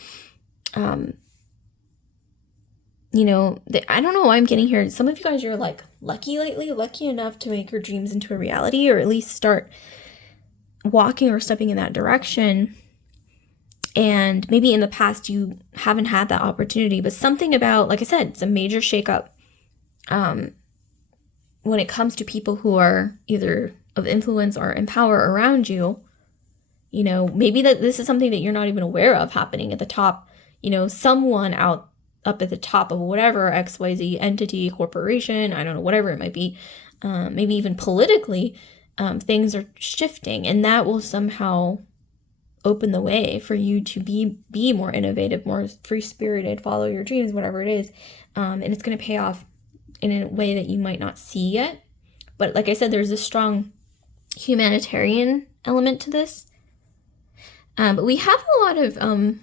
you know, I don't know why I'm getting here. Some of you guys are like lucky lately, lucky enough to make your dreams into a reality, or at least start walking or stepping in that direction. And maybe in the past you haven't had that opportunity, but something about, like I said, it's a major shakeup when it comes to people who are either of influence or in power around you. You know, maybe that this is something that you're not even aware of happening at the top. You know, someone up at the top of whatever XYZ entity, corporation, I don't know, whatever it might be, maybe even politically, things are shifting, and that will somehow open the way for you to be more innovative, more free-spirited, follow your dreams, whatever it is. And it's going to pay off in a way that you might not see yet. But like I said, there's a strong humanitarian element to this. But we have a lot of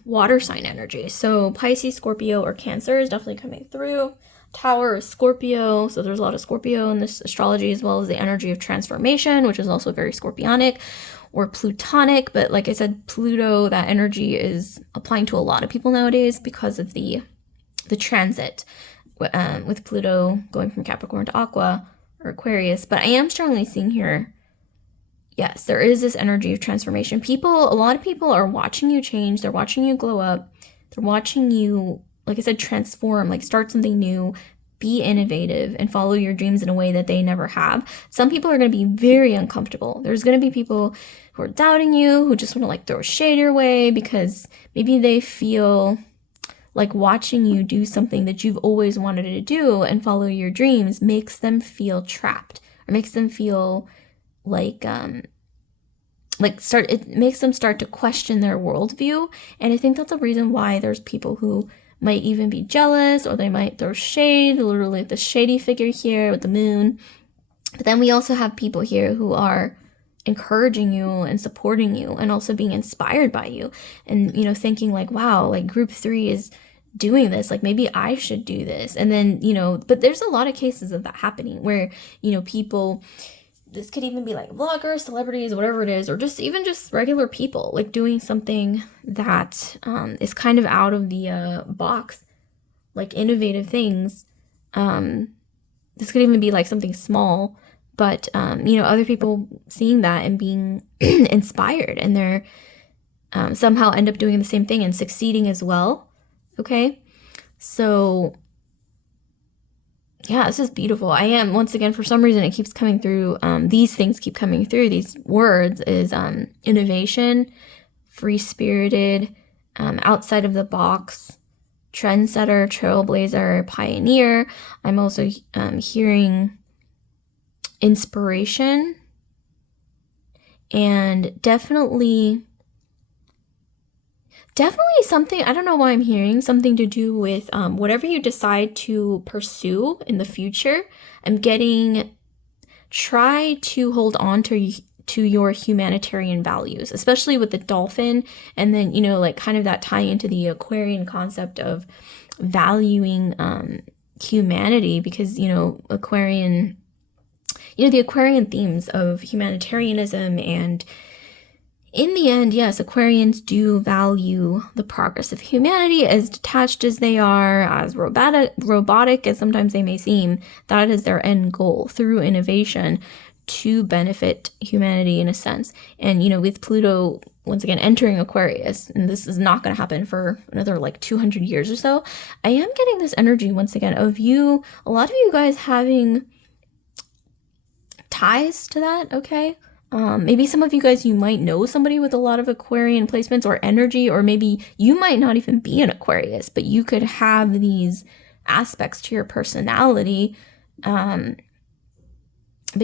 water sign energy. So Pisces, Scorpio, or Cancer is definitely coming through. Tower is Scorpio, so there's a lot of Scorpio in this astrology, as well as the energy of transformation, which is also very Scorpionic or Plutonic. But like I said, Pluto, that energy is applying to a lot of people nowadays because of the transit with Pluto going from Capricorn to Aqua or Aquarius. But I am strongly seeing here, yes, there is this energy of transformation. A lot of people are watching you change. They're watching you glow up. They're watching you, like I said, transform, like start something new, be innovative, and follow your dreams in a way that they never have. Some people are going to be very uncomfortable. There's going to be people who are doubting you, who just want to like throw shade your way because maybe they feel like watching you do something that you've always wanted to do and follow your dreams makes them feel trapped, or makes them feel like it makes them start to question their worldview. And I think that's a reason why there's people who might even be jealous, or they might throw shade, literally the shady figure here with the moon. But then we also have people here who are encouraging you and supporting you, and also being inspired by you, and, you know, thinking like, wow, like group 3 is doing this, like maybe I should do this. And then, you know, but there's a lot of cases of that happening where, you know, people, this could even be like vloggers, celebrities, whatever it is, or just even just regular people, like doing something that is kind of out of the box, like innovative things. This could even be like something small, but, you know, other people seeing that and being inspired, and they're somehow end up doing the same thing and succeeding as well. Okay, so yeah, this is beautiful. I am, once again, for some reason, it keeps coming through. These things keep coming through. These words is innovation, free-spirited, outside of the box, trendsetter, trailblazer, pioneer. I'm also hearing inspiration, and definitely something, I don't know why I'm hearing something to do with whatever you decide to pursue in the future. I'm getting, try to hold on to your humanitarian values, especially with the dolphin, and then, you know, like kind of that tie into the Aquarian concept of valuing humanity, because, you know, Aquarian, you know, the Aquarian themes of humanitarianism, and in the end, yes, Aquarians do value the progress of humanity, as detached as they are, as robotic as sometimes they may seem. That is their end goal, through innovation, to benefit humanity in a sense. And, you know, with Pluto once again entering Aquarius, and this is not going to happen for another like 200 years or so, I am getting this energy once again of you, a lot of you guys having ties to that, okay? Maybe some of you guys, you might know somebody with a lot of Aquarian placements or energy, or maybe you might not even be an Aquarius, but you could have these aspects to your personality. But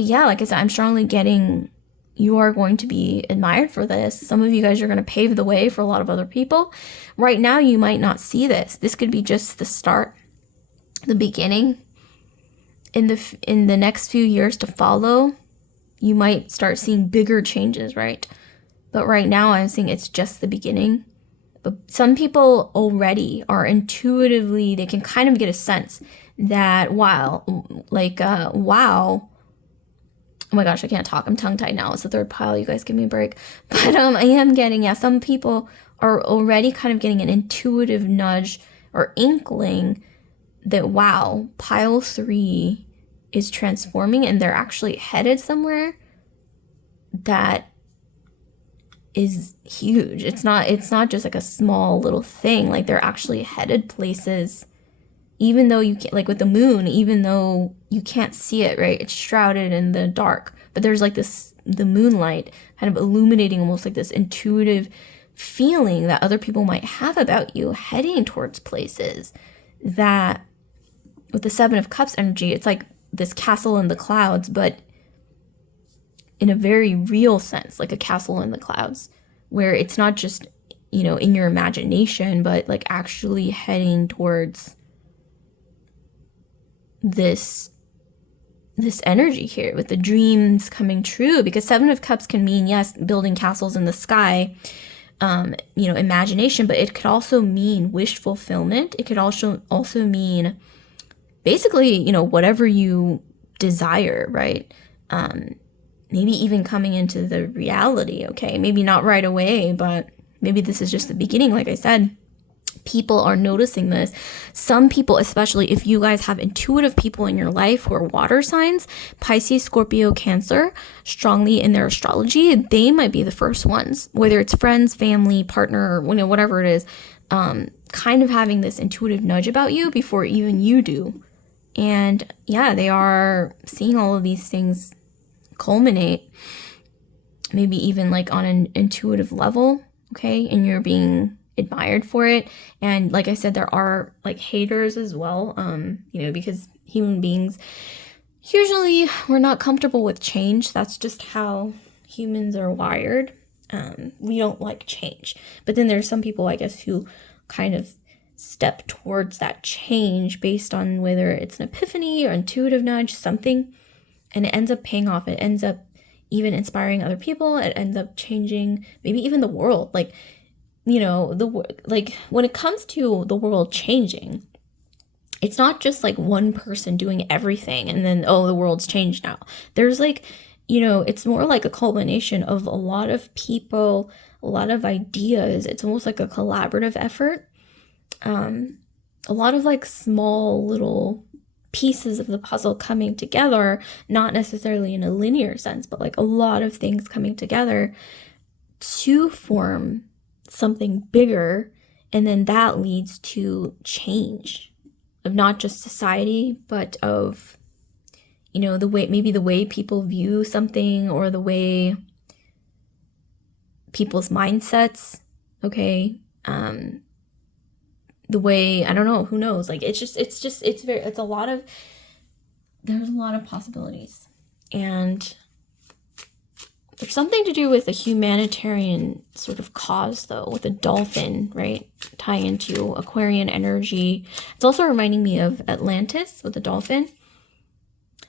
yeah, like I said, I'm strongly getting you are going to be admired for this. Some of you guys are going to pave the way for a lot of other people. Right now, you might not see this. This could be just the start, the beginning. In the next few years to follow, you might start seeing bigger changes, right? But right now, I'm seeing it's just the beginning. But some people already are intuitively, they can kind of get a sense that, wow, like, wow. Oh my gosh, I can't talk. I'm tongue-tied now. It's the third pile. You guys give me a break. But I am getting, yeah, some people are already kind of getting an intuitive nudge or inkling that, wow, pile 3 is transforming, and they're actually headed somewhere that is huge. It's not just like a small little thing. Like, they're actually headed places, even though you can't, like with the moon, even though you can't see it, right? It's shrouded in the dark, but there's like this, the moonlight kind of illuminating almost like this intuitive feeling that other people might have about you, heading towards places that, with the 7 of Cups energy, it's like this castle in the clouds, but in a very real sense, like a castle in the clouds, where it's not just, you know, in your imagination, but like actually heading towards this energy here with the dreams coming true. Because 7 of Cups can mean, yes, building castles in the sky, you know, imagination, but it could also mean wish fulfillment. It could also mean basically, you know, whatever you desire, right? Maybe even coming into the reality, okay? Maybe not right away, but maybe this is just the beginning. Like I said, people are noticing this. Some people, especially if you guys have intuitive people in your life who are water signs, Pisces, Scorpio, Cancer, strongly in their astrology, they might be the first ones, whether it's friends, family, partner, you know, whatever it is, kind of having this intuitive nudge about you before even you do. And yeah, they are seeing all of these things culminate, maybe even like on an intuitive level, okay? And you're being admired for it. And like I said, there are like haters as well, you know, because human beings, usually we're not comfortable with change. That's just how humans are wired. We don't like change. But then there's some people, I guess, who kind of step towards that change based on whether it's an epiphany or intuitive nudge, something, and it ends up paying off. It ends up even inspiring other people. It ends up changing maybe even the world. Like, you know, like when it comes to the world changing, it's not just like one person doing everything and then, oh, the world's changed now. There's like, you know, it's more like a culmination of a lot of people, a lot of ideas. It's almost like a collaborative effort. A lot of like small little pieces of the puzzle coming together, not necessarily in a linear sense, but like a lot of things coming together to form something bigger. And then that leads to change of not just society, but of, you know, the way, maybe the way people view something, or the way people's mindsets, okay? the way, I don't know, who knows, like there's a lot of possibilities. And there's something to do with a humanitarian sort of cause, though, with a dolphin, right? Tying into Aquarian energy. It's also reminding me of Atlantis with the dolphin.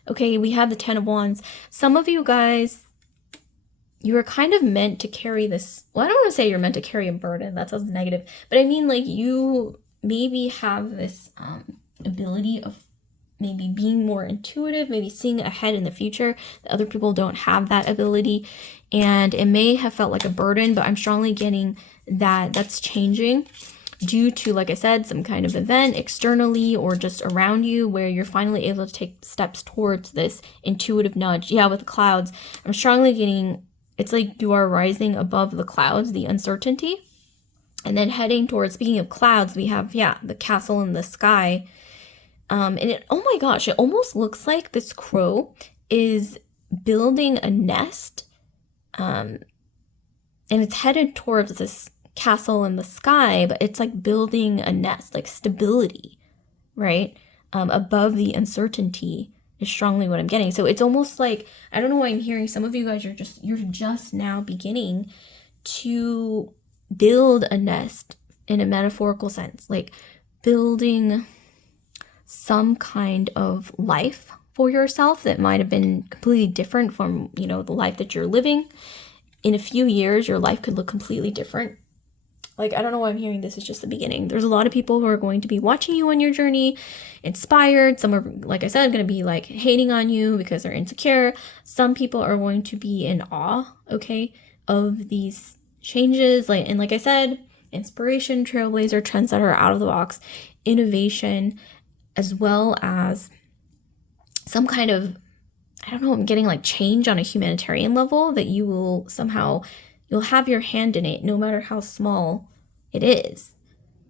Okay, we have the 10 of Wands. Some of you guys, you are kind of meant to carry this. Well, I don't want to say you're meant to carry a burden. That sounds negative. But I mean, like, you maybe have this ability of maybe being more intuitive, maybe seeing ahead in the future. Other people don't have that ability, and it may have felt like a burden, but I'm strongly getting that that's changing due to, like I said, some kind of event externally or just around you where you're finally able to take steps towards this intuitive nudge. Yeah, with the clouds, I'm strongly getting, it's like you are rising above the clouds, the uncertainty, and then heading towards, speaking of clouds, we have, yeah, the castle in the sky. And it, oh my gosh, it almost looks like this crow is building a nest, and it's headed towards this castle in the sky, but it's like building a nest, like stability, right? Above the uncertainty is strongly what I'm getting. So it's almost like, I don't know why I'm hearing some of you guys are you're just now beginning to build a nest in a metaphorical sense, like building some kind of life for yourself that might have been completely different from, you know, the life that you're living. In a few years, your life could look completely different. Like, I don't know why I'm hearing this is just the beginning. There's a lot of people who are going to be watching you on your journey, inspired. Some are, like I said, going to be like hating on you because they're insecure. Some people are going to be in awe, okay, of these changes. Like I said, inspiration, trailblazer, trendsetter, out of the box, innovation, as well as some kind of, I don't know, I'm getting like change on a humanitarian level that you will somehow, you'll have your hand in it no matter how small it is.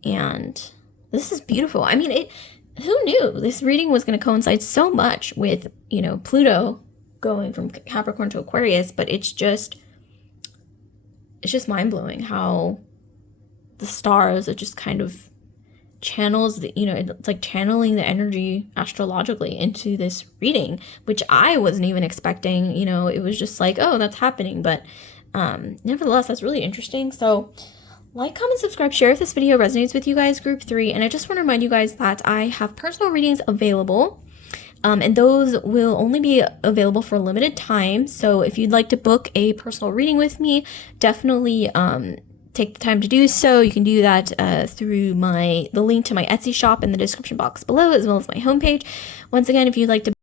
And this is beautiful. I mean, who knew this reading was going to coincide so much with, you know, Pluto going from Capricorn to Aquarius, but it's just mind-blowing how the stars are just kind of channels, you know, it's like channeling the energy astrologically into this reading, which I wasn't even expecting. You know, it was just like, oh, that's happening. But nevertheless, that's really interesting. So like, comment, subscribe, share if this video resonates with you guys, group 3. And I just want to remind you guys that I have personal readings available. And those will only be available for a limited time. So if you'd like to book a personal reading with me, definitely take the time to do so. You can do that through the link to my Etsy shop in the description box below, as well as my homepage. Once again, if you'd like to